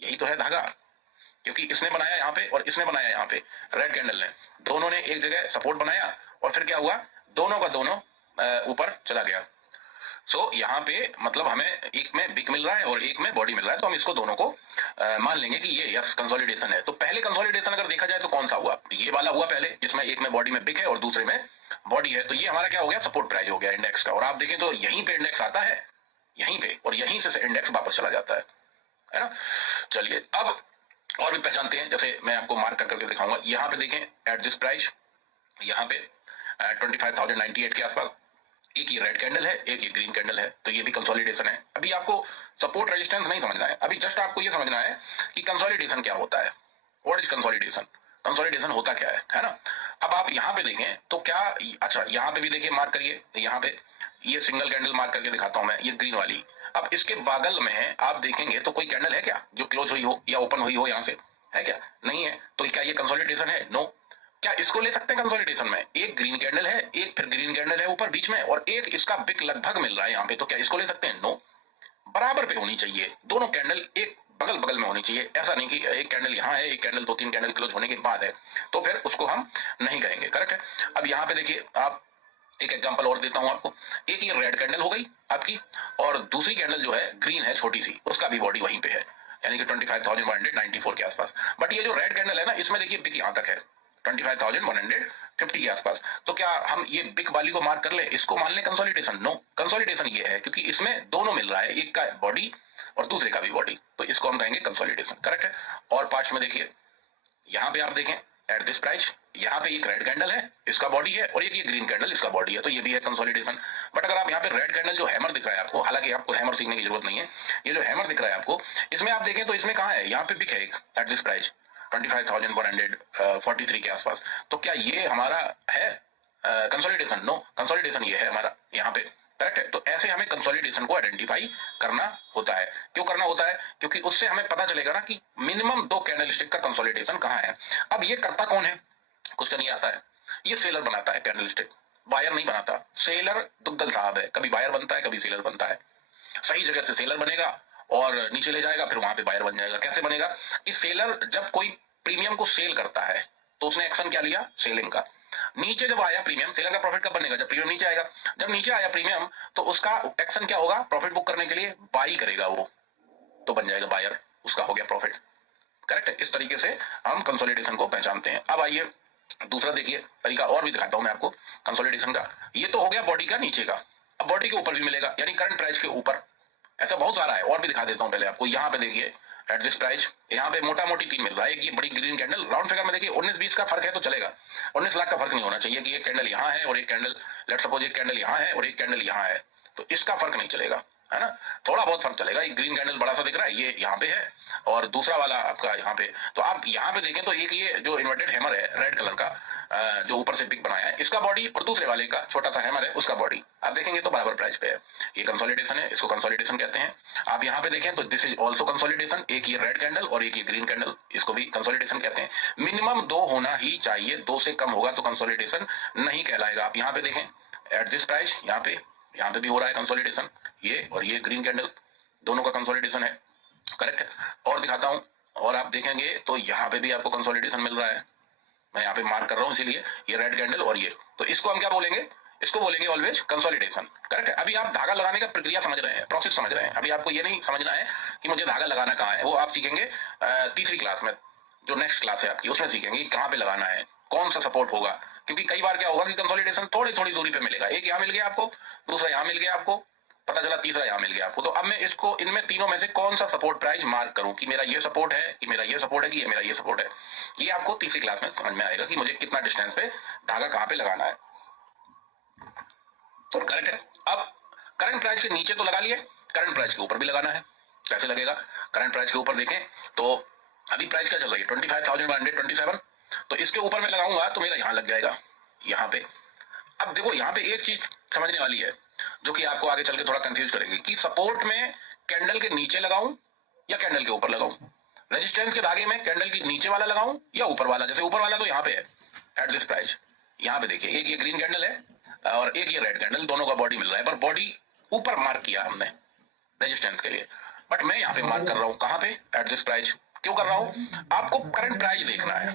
यही तो है धागा, क्योंकि इसने बनाया यहां पे और इसने बनाया यहां पे, रेड कैंडल ने, दोनों ने एक जगह सपोर्ट बनाया और फिर क्या हुआ, दोनों का दोनों ऊपर चला गया। सो यहाँ पे मतलब हमें एक में बिग मिल रहा है और एक में बॉडी मिल रहा है, तो हम इसको दोनों को मान लेंगे कि ये यस कंसोलिडेशन है। तो पहले कंसोलिडेशन अगर देखा जाए तो कौन सा हुआ, ये वाला हुआ पहले, जिसमें एक में बॉडी में बिग है और दूसरे में बॉडी है, तो ये हमारा क्या हो गया, सपोर्ट प्राइस हो गया इंडेक्स का। और आप देखें तो यहीं पे इंडेक्स आता है, यहीं पे, और यहीं से इंडेक्स वापस चला जाता है ना। चलिए अब और भी पहचानते हैं, जैसे मैं आपको मार्क कर करके दिखाऊंगा। यहाँ पे देखें एट दिस प्राइस, यहाँ पे 25,098 के आसपास एक ये रेड कैंडल है, एक ये ग्रीन कैंडल है, तो ये भी कंसोलिडेशन है। अभी आपको सपोर्ट रेजिस्टेंस नहीं समझना है, अभी जस्ट आपको ये समझना है कि कंसोलिडेशन क्या होता है, व्हाट इज कंसोलिडेशन, कंसोलिडेशन होता क्या है ना। अब आप यहाँ पे देखें तो क्या, अच्छा यहाँ पे भी देखिए मार्क करिए, यहाँ पे ये सिंगल कैंडल मार्क करके दिखाता हूं मैं, ये ग्रीन वाली। अब इसके बगल में आप देखेंगे तो कोई कैंडल है क्या जो क्लोज हुई हो या ओपन हुई हो, यहाँ से है क्या, नहीं है, तो क्या ये कंसोलिडेशन है, नो। क्या इसको ले सकते हैं कंसोलिडेशन में, एक ग्रीन कैंडल है, एक फिर ग्रीन कैंडल है ऊपर बीच में, और एक इसका बिग लगभग मिल रहा है यहाँ पे, तो क्या इसको ले सकते हैं, नो। बराबर पे होनी चाहिए दोनों कैंडल, एक बगल बगल में होनी चाहिए, ऐसा नहीं कि एक कैंडल यहाँ है, एक कैंडल 2-3 कैंडल क्लोज होने के बाद है, तो फिर उसको हम नहीं करेंगे, करेक्ट है। अब यहाँ पे देखिए, आप एक एग्जांपल और देता हूं आपको, एक ये रेड कैंडल हो गई आपकी, और दूसरी कैंडल जो है ग्रीन है छोटी सी, उसका भी बॉडी वहीं पे है, यानी कि 25,194 के आसपास। बट ये जो रेड कैंडल है ना, इसमें देखिए बिग यहां तक है 25,150 के आसपास, तो क्या हम ये बिग वाली को मार्क कर ले, इसको मान ले कंसोलिडेशन, नो। कंसोलिडेशन ये है क्योंकि इसमें दोनों मिल रहा है, एक का बॉडी और दूसरे का भी बॉडी, तो इसको हम कहेंगे कंसोलिडेशन, करेक्ट है। और पास्ट में देखिए, यहाँ पे आप देखें एट दिस प्राइस, यहाँ पे एक रेड कैंडल है, इसका बॉडी है, और एक ये ग्रीन कैंडल, इसका बॉडी है, तो ये भी है कंसोलिडेशन। बट अगर आप यहाँ पे रेड कैंडल जो हैमर दिख रहा है आपको, हालांकि आपको हैमर सीखने की जरूरत नहीं है, ये जो हैमर दिख रहा है आपको, इसमें आप देखें तो इसमें कहाँ है, यहाँ पे बिक है एक एट दिस प्राइस 25,143 के आसपास, तो क्या ये हमारा है कंसोलिडेशन, नो। कंसोलिडेशन ये है हमारा यहाँ पे, करेक्ट है। तो ऐसे हमें कंसोलिडेशन को आइडेंटिफाई करना होता है। क्यों करना होता है, क्योंकि उससे हमें पता चलेगा ना कि मिनिमम 2 कैंडलस्टिक का कंसोलिडेशन कहां है। अब ये करता कौन है, क्वेश्चन ये आता है, ये सेलर बनाता है कैंडलस्टिक, बायर नहीं बनाता। सेलर दुग्गल साहब है, कभी बायर बनता है कभी सेलर बनता है, सही जगह से सेलर बनेगा और नीचे ले जाएगा, फिर वहां पे बायर बन जाएगा। कैसे बनेगा कि सेलर जब कोई प्रीमियम को सेल करता है तो उसने एक्शन क्या लिया, सेलिंग का। नीचे जब आया प्रीमियम, सेलर का प्रॉफिट कब बनेगा, जब प्रीमियम नीचे आएगा। जब नीचे आया प्रीमियम तो उसका एक्शन क्या होगा, प्रॉफिट बुक करने के लिए बाई करेगा वो, तो बन जाएगा बायर, उसका हो गया प्रॉफिट, करेक्ट है। इस तरीके से हम कंसोलिडेशन को पहचानते हैं। अब आइए दूसरा देखिए तरीका और भी दिखाता हूं मैं आपको कंसोलिडेशन का। ये तो हो गया बॉडी का नीचे का, अब बॉडी के ऊपर भी मिलेगा, यानी करंट प्राइस के ऊपर, ऐसा बहुत सारा है और भी दिखा देता हूं पहले आपको। यहाँ पे देखिए एट दिस प्राइस, यहाँ पे मोटा मोटी 3 मिल रहा है, एक ये बड़ी ग्रीन कैंडल, राउंड फिगर में देखिए 19-20 का फर्क है तो चलेगा, 19 लाख का फर्क नहीं होना चाहिए कि एक कैंडल यहाँ है और एक कैंडल, लेट सपोज एक कैंडल यहाँ है और एक कैंडल यहाँ है, तो इसका फर्क नहीं चलेगा, है ना। थोड़ा बहुत फर्क चलेगा, एक ग्रीन कैंडल बड़ा सा दिख रहा है, ये यहाँ पे है, और दूसरा वाला आपका यहाँ पे। तो आप यहाँ पे देखें तो एक ये जो इन्वर्टेड हैमर है रेड कलर का, जो ऊपर से बिग बनाया है, इसका बॉडी, और दूसरे वाले का छोटा सा हैमर है उसका बॉडी, आप देखेंगे तो बराबर प्राइस पे है। ये कंसोलिडेशन है, इसको कंसोलिडेशन कहते हैं। आप यहाँ पे देखें तो दिस इज ऑल्सो कंसोलिडेशन, एक ये रेड कैंडल और एक ये ग्रीन कैंडल, इसको भी कंसोलिडेशन कहते हैं। मिनिमम 2 होना ही चाहिए, 2 से कम होगा तो कंसोलिडेशन नहीं कहलाएगा। आप यहाँ पे देखें एट दिस प्राइस, यहाँ पे भी हो रहा है कंसोलिडेशन, ये और ये ग्रीन कैंडल दोनों का कंसोलिडेशन है, करेक्ट है। और दिखाता हूं, और आप देखेंगे तो यहाँ पे भी आपको कंसोलिडेशन मिल रहा है, मैं यहाँ पे मार्क कर रहा हूं इसीलिए, ये रेड कैंडल और ये, तो इसको हम क्या बोलेंगे, इसको बोलेंगे ऑलवेज कंसोलिडेशन, करेक्ट है। अभी आप धागा लगाने का प्रक्रिया समझ रहे हैं, प्रोसेस समझ रहे हैं। अभी आपको ये नहीं समझना है कि मुझे धागा लगाना कहाँ है, वो आप सीखेंगे तीसरी क्लास में, जो नेक्स्ट क्लास है आपकी, उसमें सीखेंगे कहाँ पे लगाना है, कौन सा सपोर्ट होगा। क्योंकि कई बार क्या होगा कि कंसोलिडेशन थोड़ी थोड़ी दूरी पे मिलेगा, एक यहाँ मिल गया आपको, दूसरा यहाँ मिल गया आपको, पता चला तीसरा यहाँ मिल गया आपको। तो अब मैं इसको इनमें तीनों में से कौन सा सपोर्ट प्राइस मार्क करूं कि मेरा ये सपोर्ट है, कि मेरा ये सपोर्ट है, कि ये मेरा ये सपोर्ट है, ये आपको तीसरी क्लास में समझ में आएगा कि मुझे कितना डिस्टेंस पे धागा कहां पे लगाना है। तो करेक्ट है। अब करंट प्राइस के नीचे तो लगा लिए, करंट प्राइस के ऊपर भी लगाना है, कैसे लगेगा। करंट प्राइस के ऊपर देखें तो अभी प्राइस क्या चल रही है 25,127, तो इसके ऊपर मैं लगाऊंगा तो मेरा यहां लग जाएगा, यहाँ पे। अब देखो यहाँ पे एक चीज समझने वाली है जो कि आपको आगे चल के थोड़ा कंफ्यूज करेगी कि सपोर्ट में कैंडल के नीचे लगाऊं या कैंडल के ऊपर लगाऊं, रेजिस्टेंस के धागे में कैंडल के नीचे वाला लगाऊं या ऊपर वाला। जैसे ऊपर वाला तो यहाँ पे है एट दिस प्राइस, यहाँ पे देखिए एक ये ग्रीन कैंडल है और एक ये रेड कैंडल, दोनों का बॉडी मिल रहा है, पर बॉडी ऊपर मार्क किया हमने रेजिस्टेंस के लिए, बट मैं यहाँ पे मार्क कर रहा हूं कहां पे, एट दिस प्राइस। क्यों कर रहा हूं? आपको करंट प्राइस देखना है,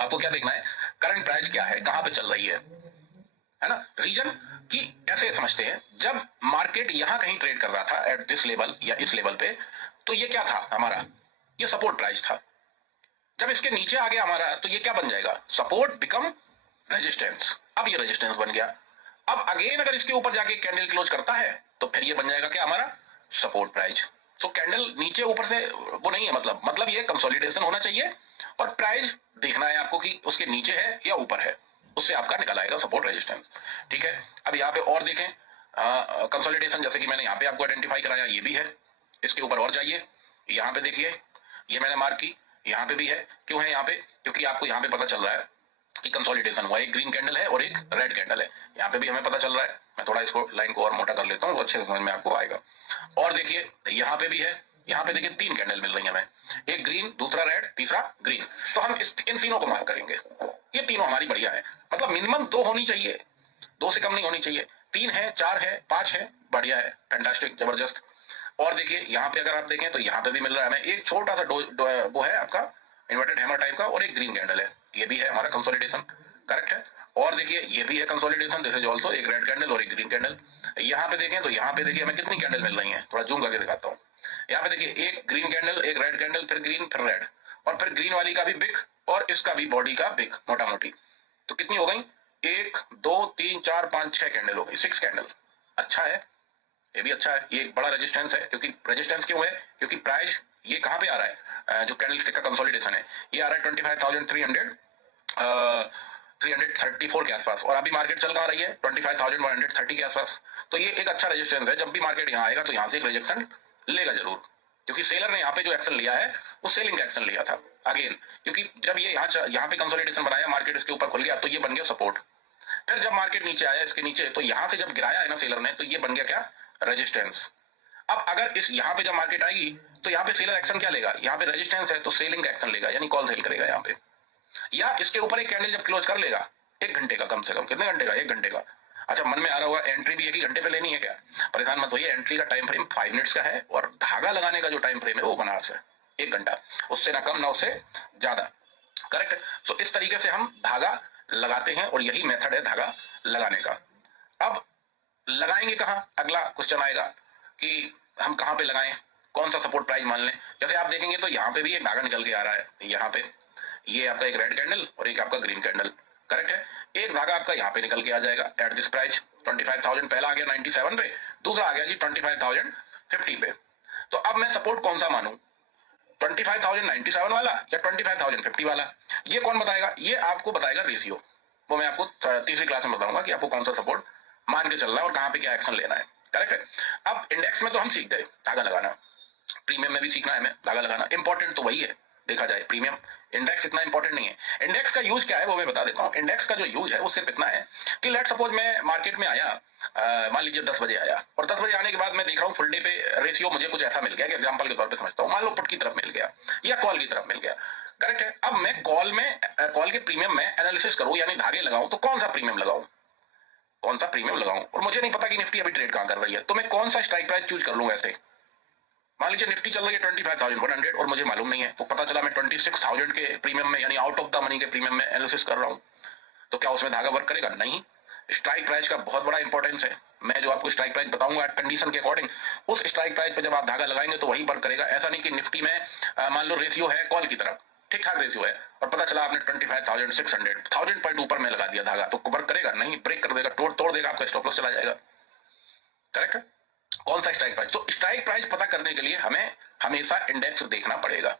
आपको क्या देखना है, करंट प्राइस क्या है, कहां पे चल रही है ना। रीजन कि ऐसे समझते हैं, जब मार्केट यहां कहीं ट्रेड कर रहा था एट दिस लेवल या इस लेवल पे, तो ये क्या था हमारा, ये सपोर्ट प्राइस था। जब इसके नीचे आ गया हमारा तो ये क्या बन जाएगा, सपोर्ट बिकम रेजिस्टेंस। अब ये रेजिस्टेंस बन गया। अब अगेन अगर इसके ऊपर जाके कैंडल क्लोज करता है तो फिर ये बन जाएगा क्या हमारा, सपोर्ट प्राइस। तो कैंडल नीचे ऊपर से वो नहीं है, मतलब ये कंसोलिडेशन होना चाहिए और प्राइस देखना है आपको कि उसके नीचे है या ऊपर है, उससे आपका निकल आएगा सपोर्ट रेजिस्टेंस। ठीक है, अब यहाँ पे और देखें कंसोलिडेशन, जैसे कि मैंने यहाँ पे आपको आइडेंटिफाई कराया, ये भी है। इसके ऊपर और जाइए, यहाँ पे देखिए ये मैंने मार्क की, यहाँ पे भी है। क्यों है यहाँ पे, क्योंकि आपको यहाँ पे पता चल रहा है कि कंसोलिडेशन हुआ, एक ग्रीन कैंडल है और एक रेड कैंडल है, यहाँ पे भी हमें पता चल रहा है। मैं थोड़ा इसको लाइन को और मोटा कर लेता हूँ तो अच्छे से समझ में आपको आएगा। और देखिए यहाँ पे भी है, यहाँ पे देखिए 3 कैंडल मिल रही है हमें, एक ग्रीन, दूसरा रेड, तीसरा ग्रीन। तो हम इन तीनों को मार्क करेंगे, ये तीनों हमारी बढ़िया है, मतलब मिनिमम 2 होनी चाहिए, 2 से कम नहीं होनी चाहिए। 3 है, 4 है, 5 है, बढ़िया है, फैंटास्टिक, जबरदस्त। और देखिए यहाँ पे अगर आप देखें तो यहाँ पे भी मिल रहा है हमें एक छोटा सा वो है आपका इन्वर्टेड हैमर टाइप का, और एक ग्रीन कैंडल है, ये भी है हमारा कंसोलिडेशन, करेक्ट है। और देखिए ये भी है कंसोलिडेशन, दिस इज आल्सो एक रेड कैंडल और एक ग्रीन कैंडल। यहाँ पे देखें तो यहाँ पे देखिए हमें कितनी कैंडल मिल रही है, थोड़ा जूम करके दिखाता हूँ। यहाँ पे देखिए एक ग्रीन कैंडल, एक रेड कैंडल, फिर ग्रीन, फिर रेड, और फिर ग्रीन वाली का भी बिग और इसका भी बॉडी का बिग, मोटा मोटी। तो कितनी हो गई, 1 2 3 4 5 6 कैंडल हो गई, 6 कैंडल। अच्छा है, ये भी अच्छा है, ये बड़ा रेजिस्टेंस है। क्योंकि रेजिस्टेंस क्यों है, क्योंकि प्राइस ये कहां पे आ रहा है, जो कैंडल स्टिक का कंसोलिडेशन है, ये आ रहा है 25,300 334 के आसपास, और अभी मार्केट चल कहां रही है 25,130 के आसपास। तो ये एक अच्छा रेजिस्टेंस है, जब भी मार्केट यहाँ आएगा तो यहाँ से एक रिजेक्शन लेगा जरूर, क्योंकि सेलर ने यहाँ पे जो एक्शन लिया है वो सेलिंग का एक्शन लिया था अगेन। क्योंकि जब ये यहाँ पे कंसोलिडेशन बनाया, मार्केट इसके ऊपर खुल गया तो ये बन गया सपोर्ट। फिर जब मार्केट नीचे आया इसके नीचे, तो यहां से जब गिराया है ना सेलर ने, तो ये बन गया क्या, रेजिस्टेंस। अब अगर इस यहाँ पे जब मार्केट आएगी तो यहाँ पे सेलर एक्शन क्या लेगा, यहाँ पे रेजिस्टेंस है तो सेलिंग का एक्शन लेगा, यानी कॉल सेल करेगा यहाँ पे। या इसके ऊपर एक कैंडल जब क्लोज कर लेगा 1 घंटे का, कम से कम कितने घंटे का, 1 घंटे का। अच्छा, मन में आ रहा होगा एंट्री भी 1 ही घंटे पे लेनी है क्या, परेशान मत होइए, एंट्री का टाइम फ्रेम 5 मिनट्स का है और धागा लगाने का जो टाइम फ्रेम है वो बनारस है 1 घंटा, उससे ना कम ना उससे ज्यादा, करेक्ट। तो इस तरीके से हम धागा लगाते हैं और यही मेथड है धागा लगाने का। अब लगाएंगे कहां, अगला क्वेश्चन आएगा कि हम कहां पे लगाएं, कौन सा सपोर्ट प्राइस मान लें। जैसे आप देखेंगे तो यहाँ पे भी एक धागा निकल के आ रहा है, यहाँ पे ये आपका एक रेड कैंडल और एक आपका ग्रीन कैंडल, करेक्ट है। एक धागा आपका यहाँ पे निकल के आ जाएगा एट दिस प्राइस 25,000, पहला आ गया 97 पे, दूसरा आ गया जी 25,050 पे। तो अब मैं सपोर्ट कौन सा मानूं, 25,097 वाला या 25,050 वाला, ये कौन बताएगा, ये आपको बताएगा रेशियो। वो मैं आपको तीसरी क्लास में बताऊंगा कि आपको कौन सा सपोर्ट मान के चल रहा है और कहां पे क्या एक्शन लेना है, करेक्ट है। अब इंडेक्स में तो हम सीख गए धागा लगाना, प्रीमियम में भी सीखना है हमें धागा लगाना, इंपॉर्टेंट तो वही है देखा जाए, प्रीमियम, इंडेक्स इतना इंपॉर्टेंट नहीं है। इंडेक्स का यूज क्या है वो मैं बता देता हूँ। इंडेक्स का जो यूज है वो सिर्फ इतना है कि लेट सपोज मैं मार्केट में आया, मान लीजिए 10 बजे आया, और 10 बजे आने के बाद मैं देख रहा हूँ फुल डे पे रेशियो मुझे कुछ ऐसा मिल गया कि एग्जांपल के तौर पे समझता हूँ, मान लो पुट की तरफ मिल गया या कॉल की तरफ मिल गया, करेक्ट है। अब मैं कॉल के प्रीमियम में एनालिसिस करूं यानी धागे लगाऊं, तो कौन सा प्रीमियम लगाऊं, कौन सा प्रीमियम लगाऊं, और मुझे नहीं पता कि निफ्टी अभी ट्रेड कहां कर रही है, तो मैं कौन सा स्ट्राइक प्राइस चूज कर लूंगा ऐसे। मान लीजिए निफ्टी चल रही है 25,100 और मुझे मालूम नहीं है, तो पता चला मैं 26,000 के प्रीमियम में यानी आउट ऑफ द मनी के प्रीमियम में एनालिसिस कर रहा हूं, तो क्या उसमें धागा वर्क करेगा, नहीं। स्ट्राइक प्राइस का बहुत बड़ा इंपॉर्टेंस है, मैं जो आपको स्ट्राइक प्राइस बताऊंगा कंडीशन के अकॉर्डिंग, उस स्ट्राइक प्राइस पे जब आप धागा लगाएंगे तो वही वर्क करेगा। ऐसा नहीं कि निफ्टी में मान लो रेशियो है कॉल की तरफ, ठीक ठाक रेशियो है, और पता चला आपने 25,600 1000 पॉइंट ऊपर में लगा दिया धागा, तो वर्क करेगा नहीं, ब्रेक कर देगा, तोड़ देगा, आपका स्टॉप लॉस चला जाएगा, करेक्ट है। कौन सा स्ट्राइक प्राइस, तो स्ट्राइक प्राइस पता करने के लिए हमें हमेशा इंडेक्स देखना पड़ेगा।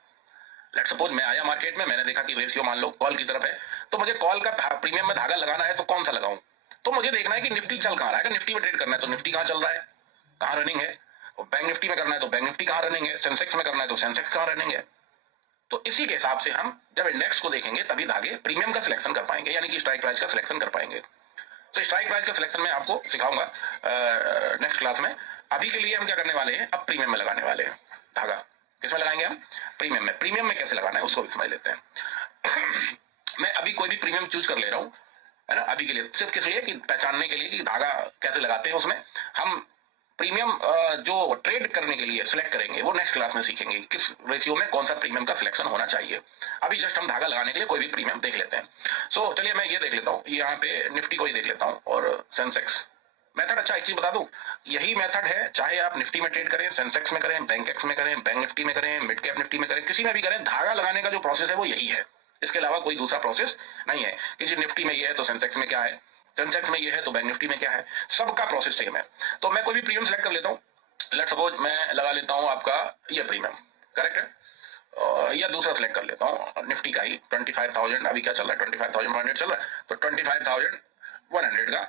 लेट सपोज मैं आया मार्केट में, मैंने देखा कि रेशियो मान लो कॉल की तरफ है, तो मुझे कॉल का प्रीमियम में धागा लगाना है, तो कौन सा लगाऊं, तो मुझे देखना है कि निफ्टी चल कहां रहा है। अगर निफ्टी में ट्रेड करना है तो निफ्टी कहां चल रहा है, कहां रनिंग है, और बैंक निफ्टी में करना है तो बैंक निफ्टी कहां रनिंग है, सेंसेक्स में करना है तो सेंसेक्स कहां रनिंग है। तो इसी के हिसाब से हम जब इंडेक्स को देखेंगे तभी धागे प्रीमियम का सिलेक्शन कर पाएंगे, यानी कि स्ट्राइक प्राइस का सिलेक्शन कर पाएंगे। तो स्ट्राइक प्राइस का सिलेक्शन मैं आपको सिखाऊंगा नेक्स्ट क्लास में। अभी के लिए हम क्या करने वाले हैं, अब प्रीमियम में लगाने वाले हैं धागा। किसमें लगाएंगे हम? प्रीमियम में। प्रीमियम में कैसे लगाना है उसको भी समझ लेते हैं। मैं अभी कोई भी प्रीमियम चूज कर ले रहा हूं, है ना, अभी के लिए, सिर्फ किस लिए कि पहचानने के लिए कि धागा कैसे लगाते हैं। उसमें हम प्रीमियम जो ट्रेड करने के लिए सिलेक्ट करेंगे वो नेक्स्ट क्लास में सीखेंगे, किस रेशियो में कौन सा प्रीमियम का सिलेक्शन होना चाहिए। अभी जस्ट हम धागा लगाने के लिए कोई भी प्रीमियम देख लेते हैं। सो चलिए मैं ये देख लेता हूँ, यहाँ पे निफ्टी को ही देख लेता हूँ और सेंसेक्स मेथड। अच्छा एक चीज बता दूं, यही मेथड है चाहे आप निफ्टी में ट्रेड करें, सेंसेक्स में करें, बैंक एक्स में करें, बैंक निफ्टी में करें, मिड कैप निफ्टी में करें, किसी में भी करें, धागा लगाने का जो प्रोसेस है वो यही है। इसके अलावा कोई दूसरा प्रोसेस नहीं है कि जो निफ्टी में ये है तो सेंसेक्स में क्या है, सेंसेक्स में ये है तो बैंक निफ्टी में क्या है, सबका प्रोसेस सेम है। तो मैं कोई भी प्रीमियम सेलेक्ट कर लेता हूँ। लेट सपोज मैं लगा लेता हूँ आपका ये प्रीमियम, करेक्ट है, या दूसरा सेलेक्ट कर लेता हूँ निफ्टी का ही 25,000, अभी क्या चल रहा है 25,100 चल रहा है, तो 25,100 का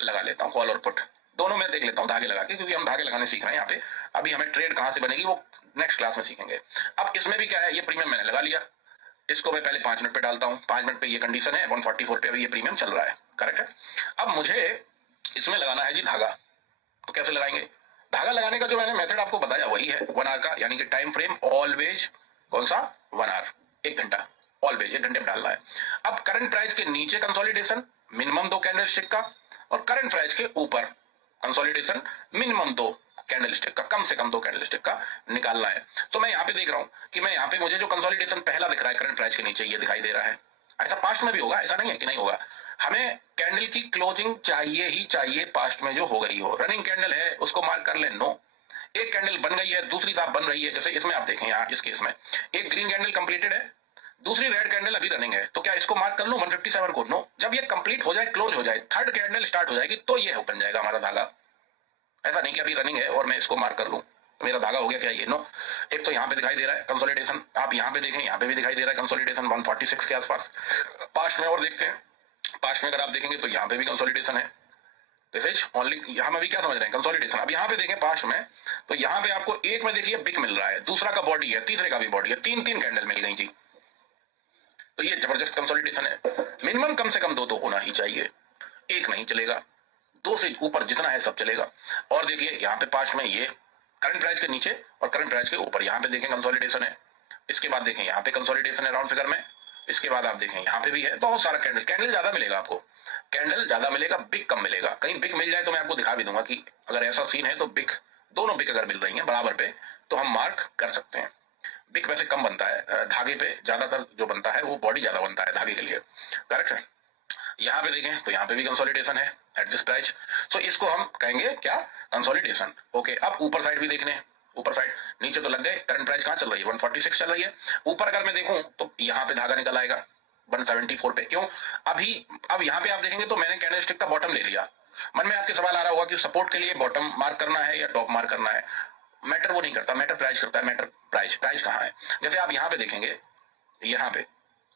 लगा लेता हूँ कॉल और पुट। दोनों में देख लेता हूँ धागे लगा के, क्योंकि हम धागे लगाने सीख रहे हैं यहाँ पे। अभी हमें ट्रेड कहां से बनेगी वो नेक्स्ट क्लास में सीखेंगे। अब इसमें भी क्या है, ये प्रीमियम मैंने लगा लिया, इसको मैं पहले 5 मिनट पे डालता हूँ। 5 मिनट पे ये कंडीशन है, 144 पे अभी ये प्रीमियम चल रहा है, करेक्ट है। अब मुझे इसमें लगाना है जी धागा, तो कैसे लगाएंगे? धागा लगाने का जो मैंने मेथड आपको बताया वही है 1 आवर का, यानी कि टाइम फ्रेम ऑलवेज कौन सा 1 आवर, 1 घंटा, ऑलवेज 1 घंटे में डालना है। अब करंट प्राइस के नीचे कंसोलिडेशन मिनिमम 2 कैंडलस्टिक का, और करंट प्राइस के ऊपर कंसोलिडेशन मिनिमम 2 कैंडलस्टिक का, कम से कम 2 कैंडलस्टिक का निकालना है। तो मैं यहाँ पे देख रहा हूँ कि मैं यहाँ पे मुझे जो कंसोलिडेशन पहला दिख रहा है करंट प्राइस के नीचे, ये दिखाई दे रहा है। ऐसा पास्ट में भी होगा, ऐसा नहीं है कि नहीं होगा। हमें कैंडल की क्लोजिंग चाहिए ही चाहिए पास्ट में जो हो गई हो। रनिंग कैंडल है उसको मार्क कर ले नो। एक कैंडल बन गई है, दूसरी साफ बन रही है, जैसे इसमें आप देखें, यहाँ इस केस में एक ग्रीन कैंडल कंप्लीटेड है, दूसरी रेड कैंडल अभी रनिंग है, तो क्या इसको मार्क कर लूं 157 को? नो। जब ये कंप्लीट हो जाए, क्लोज हो जाए, थर्ड कैंडल स्टार्ट हो जाएगी, तो ये बन जाएगा हमारा धागा। ऐसा नहीं कि अभी रनिंग है और मैं इसको मार्क कर लूं मेरा धागा हो गया क्या, ये नो। एक तो यहाँ पे दिखाई दे रहा है कंसोलिडेशन, आप यहाँ पे देखें, यहाँ पे भी दिखाई दे रहा है कंसोलिडेशन 146 के आसपास पास्ट में। और देखते हैं पास्ट में अगर आप देखेंगे तो यहाँ पे भी कंसोलिडेशन है। दिस इज ओनली, हम अभी क्या समझ रहे हैं कंसोलिडेशन। अब यहाँ पे देखें पास्ट में, तो यहाँ पे आपको एक में देखिए बिग मिल रहा है, दूसरा का बॉडी है, तीसरे का भी बॉडी है, 3-3 कैंडल मिल गई जी। तो ये जबरदस्त कंसोलिडेशन है। मिनिमम कम से कम 2 तो होना ही चाहिए, एक नहीं चलेगा, 2 से ऊपर जितना है सब चलेगा। और देखिए यहाँ पे पास्ट में ये करंट प्राइस के नीचे और करंट प्राइस के ऊपर यहाँ पे देखें कंसोलिडेशन है। इसके बाद देखें यहाँ पे कंसोलिडेशन है राउंड फिगर में। इसके बाद आप देखें यहाँ पे भी है, बहुत सारा कैंडल, कैंडल ज्यादा मिलेगा आपको, कैंडल ज्यादा मिलेगा, बिग कम मिलेगा। कहीं बिग मिल जाए तो मैं आपको दिखा भी दूंगा कि अगर ऐसा सीन है तो बिग, दोनों बिग अगर मिल रही है बराबर पे तो हम मार्क कर सकते हैं। बिग वैसे कम बनता है, धागे पे ज्यादातर जो बनता है वो बॉडी ज्यादा बनता है धागे के लिए, करेक्ट है। यहाँ पे देखें तो यहाँ पे भी कंसोलिडेशन है एट दिस प्राइस, सो इसको हम कहेंगे क्या, कंसोलिडेशन। ओके, अब ऊपर साइड भी देखने, ऊपर साइड नीचे तो लग गए, करंट प्राइस कहाँ चल रही है 146 चल रही है। ऊपर अगर मैं देखूं तो यहाँ पे धागा निकल आएगा 174 पे, क्यों? अभी अब यहाँ पे आप देखेंगे तो मैंने कैंडलस्टिक का बॉटम ले लिया। मन में आपके सवाल आ रहा होगा कि सपोर्ट के लिए बॉटम मार्क करना है या टॉप मार्क करना है। मैटर वो नहीं करता, मैटर प्राइस करता है। मैटर प्राइस, प्राइस कहाँ है? जैसे आप यहाँ पे देखेंगे, यहाँ पे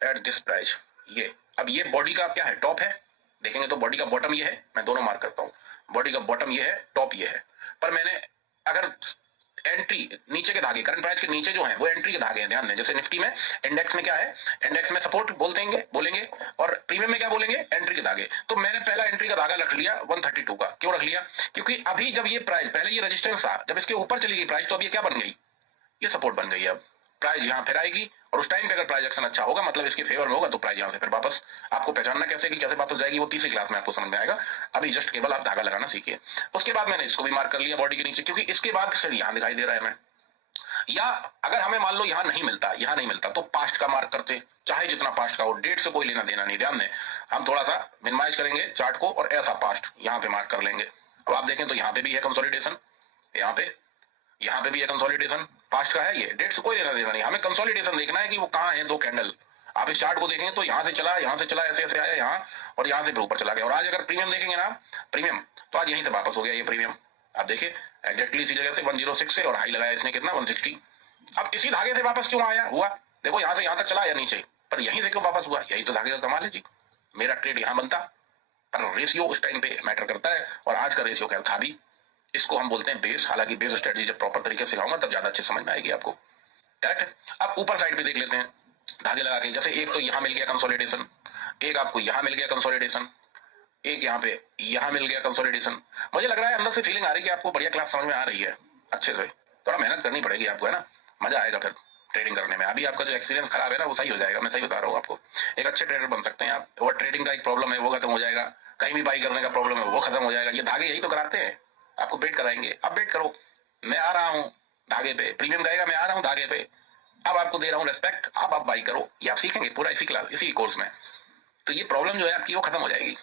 एट दिस प्राइस, ये अब ये बॉडी का क्या है, टॉप है, देखेंगे तो बॉडी का बॉटम ये है, मैं दोनों मार्क करता हूँ, बॉडी का बॉटम ये है, टॉप ये है। पर मैंने अगर एंट्री नीचे के धागे, करंट प्राइस के नीचे जो है वो एंट्री के धागे हैं, ध्यान दें। जैसे निफ्टी में इंडेक्स में क्या है, इंडेक्स में सपोर्ट बोलेंगे और प्रीमियम में क्या बोलेंगे, एंट्री के धागे। तो मैंने पहला एंट्री का धागा रख लिया 132 का। क्यों रख लिया? क्योंकि अभी जब ये प्राइस, पहले ये रेजिस्टेंस था, जब इसके ऊपर चली गई प्राइस तो अब ये क्या बन गई, ये सपोर्ट बन गई है। अब प्राइस यहाँ फिर आएगी और उस टाइम पे अगर प्राइस एक्शन अच्छा होगा, मतलब इसके फेवर में होगा, तो प्राइस यहाँ से फिर वापस, आपको पहचानना कैसे कि कैसे वापस जाएगी वो तीसरी क्लास में आपको समझ में आएगा। अभी जस्ट केवल आप धागा लगाना सीखिए। उसके बाद मैंने इसको भी मार्क कर लिया बॉडी के नीचे, क्योंकि इसके बाद फिर यहाँ दिखाई दे रहा है हमें। या अगर हमें मान लो यहाँ नहीं मिलता तो पास्ट का मार्क करते, चाहे जितना पास्ट का हो, डेट से कोई लेना देना नहीं। ध्यान दें, हम थोड़ा सा मिनिमाइज करेंगे चार्ट को और ऐसा पास्ट यहाँ पे मार्क कर लेंगे। अब आप देखें तो यहाँ पे भी है कंसोलिडेशन, यहाँ पे भी है कंसोलिडेशन, पास्ट का है, ये डेट से कोई लेना देना नहीं। हमें कंसोलिडेशन देखना है कि वो कहाँ है 2 कैंडल। आप इस चार्ट को देखेंगे तो यहाँ से चला ऐसे ऐसे आया यहाँ, और यहाँ से फिर ऊपर चला गया। और आज अगर प्रीमियम देखेंगे ना, प्रीमियम तो आज यहीं से वापस हो गया ये प्रीमियम। आप देखिए एग्जैक्टली इसी जगह से 106 से, और हाई लगाया इसने कितना 160। अब इसी धागे से वापस क्यों आया हुआ? देखो यहाँ से यहाँ तक चला या नीचे, पर यहीं से क्यों वापस हुआ? यही तो धागे का कमाल है जी। मेरा ट्रेड यहाँ बनता, पर रेशियो उस टाइम पे मैटर करता है, और आज का रेशियो खैर था भी। इसको हम बोलते हैं बेस। हालांकि बेस स्ट्रेटजी जब प्रॉपर तरीके से सिखाऊंगा तब ज्यादा अच्छे समझ में आएगी आपको, करेक्ट। अब ऊपर साइड पे देख लेते हैं धागे लगा के। जैसे एक तो यहाँ मिल गया कंसोलिडेशन, एक आपको यहाँ मिल गया कंसोलिडेशन, एक यहाँ पे यहाँ मिल गया कंसोलिडेशन। मुझे लग रहा है अंदर से फीलिंग आ रही है कि आपको बढ़िया क्लास समझ में आ रही है अच्छे से। थोड़ा मेहनत करनी पड़ेगी आपको, है ना, मजा आएगा फिर ट्रेडिंग करने में। अभी आपका जो एक्सपीरियंस खराब है ना वो सही हो जाएगा, मैं सही बता रहा हूँ आपको। एक अच्छे ट्रेडर बन सकते हैं आप। और ट्रेडिंग का एक प्रॉब्लम है वो खत्म हो जाएगा, कहीं भी बाई करने का प्रॉब्लम है वो खत्म हो जाएगा। ये धागे यही तो कराते हैं, आपको बेट कराएंगे, अब बेट करो, मैं आ रहा हूँ धागे पे, प्रीमियम गएगा, मैं आ रहा हूँ धागे पे, अब आपको दे रहा हूँ रेस्पेक्ट, अब आप बाई करो। ये आप सीखेंगे पूरा इसी क्लास इसी कोर्स में। तो ये प्रॉब्लम जो है आपकी वो खत्म हो जाएगी।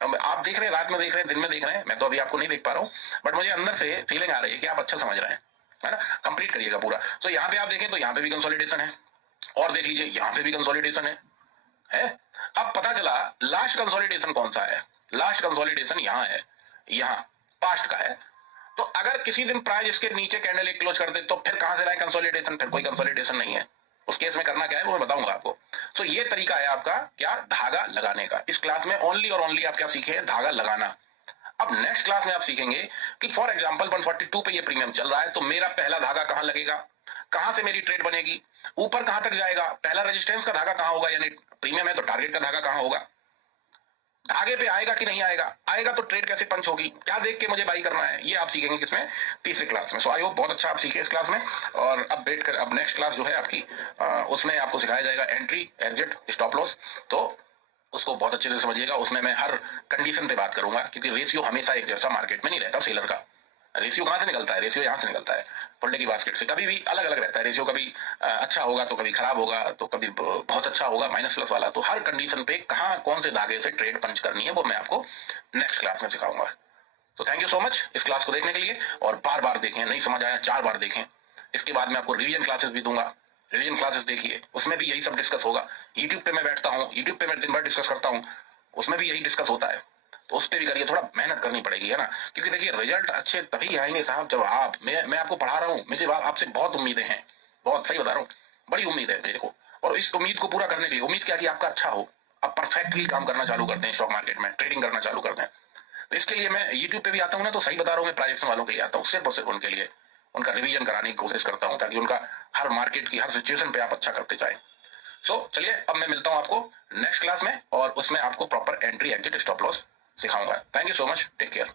अब आप देख रहे हैं, रात में देख रहे हैं, दिन में देख रहे हैं, मैं तो अभी आपको नहीं देख पा रहा हूँ, बट मुझे अंदर से फीलिंग आ रही है कि आप अच्छा समझ रहे हैं, है ना। कंप्लीट करिएगा पूरा। तो यहाँ पे आप देखें तो यहाँ पे भी कंसोलिडेशन है, और देख लीजिए यहाँ पे भी कंसोलिडेशन है। अब पता चला लास्ट कंसोलिडेशन कौन सा है, लास्ट कंसोलिडेशन यहाँ है, यहाँ पास्ट का है। तो अगर किसी दिन प्राइस इसके नीचे कैंडल एक क्लोज कर दे तो फिर कहां से रहा है कंसोलिडेशन, फिर कोई कंसोलिडेशन नहीं है। उस केस में करना क्या है वो मैं बताऊंगा आपको। तो ये तरीका है आपका क्या, धागा लगाने का। इस क्लास में ओनली और ओनली आप क्या सीखे हैं, धागा लगाना। अब नेक्स्ट क्लास में आप सीखेंगे कि फॉर एग्जांपल 142 पे ये प्रीमियम चल रहा है, तो मेरा पहला धागा कहां लगेगा, कहां से मेरी ट्रेड बनेगी, ऊपर कहां तक जाएगा, पहला रेजिस्टेंस का धागा कहां होगा, यानी प्रीमियम है तो टारगेट का धागा कहां होगा, धागे पे आएगा कि नहीं आएगा, आएगा तो ट्रेड कैसे पंच होगी, क्या देख के मुझे बाई करना है, ये आप सीखेंगे किसमें, तीसरे क्लास में। सो आई होप बहुत अच्छा आप सीखे इस क्लास में। और अब बेट कर, अब नेक्स्ट क्लास जो है आपकी उसमें आपको सिखाया जाएगा एंट्री, एग्जिट, स्टॉप लॉस। तो उसको बहुत अच्छे से समझिएगा। उसमें मैं हर कंडीशन पे बात करूंगा, क्योंकि रेशियो हमेशा एक जैसा मार्केट में नहीं रहता सेलर का। रेशियो कहां से निकलता है, रेशियो यहां से निकलता है पुल्ले की बास्केट से, कभी भी अलग अलग रहता है रेशियो। कभी अच्छा होगा तो कभी खराब होगा, तो कभी बहुत अच्छा होगा माइनस प्लस वाला। तो हर कंडीशन पे कहां कौन से धागे से ट्रेड पंच करनी है वो मैं आपको नेक्स्ट क्लास में सिखाऊंगा। तो थैंक यू सो मच इस क्लास को देखने के लिए, और बार बार देखें, नहीं समझ आया 4 बार देखें। इसके बाद मैं आपको रिवीजन क्लासेस भी दूंगा, रिवीजन क्लासेस देखिए, उसमें भी यही सब डिस्कस होगा। यूट्यूब पे मैं बैठता हूँ, यूट्यूब पे मैं दिन भर डिस्कस करता हूँ, उसमें भी यही डिस्कस होता है। तो उस पर भी करिए, थोड़ा मेहनत करनी पड़ेगी, है ना। क्योंकि देखिए रिजल्ट अच्छे तभी आएंगे साहब जब आप, मैं आपको पढ़ा रहा हूँ, मुझे आपसे बहुत उम्मीदें हैं, बहुत सही बता रहा हूँ, बड़ी उम्मीद है मेरे को। और इस उम्मीद को पूरा करने के लिए, उम्मीद क्या कि आपका अच्छा हो, आप परफेक्टली काम करना चालू करते हैं स्टॉक मार्केट में, ट्रेडिंग करना चालू करते हैं। तो इसके लिए मैं यूट्यूब पे भी आता हूँ ना, तो सही बता रहा हूँ, मैं प्राइवेट वालों के लिए आता हूँ, सिर्फ और सिर्फ उनके लिए, उनका रिवीजन कराने की कोशिश करता हूँ, ताकि उनका हर मार्केट की हर सिचुएशन पे आप अच्छा करते जाए। सो चलिए अब मैं मिलता हूँ आपको नेक्स्ट क्लास में, और उसमें आपको proper entry, exit, stop loss सिखाऊंगा। Thank you so much, take care.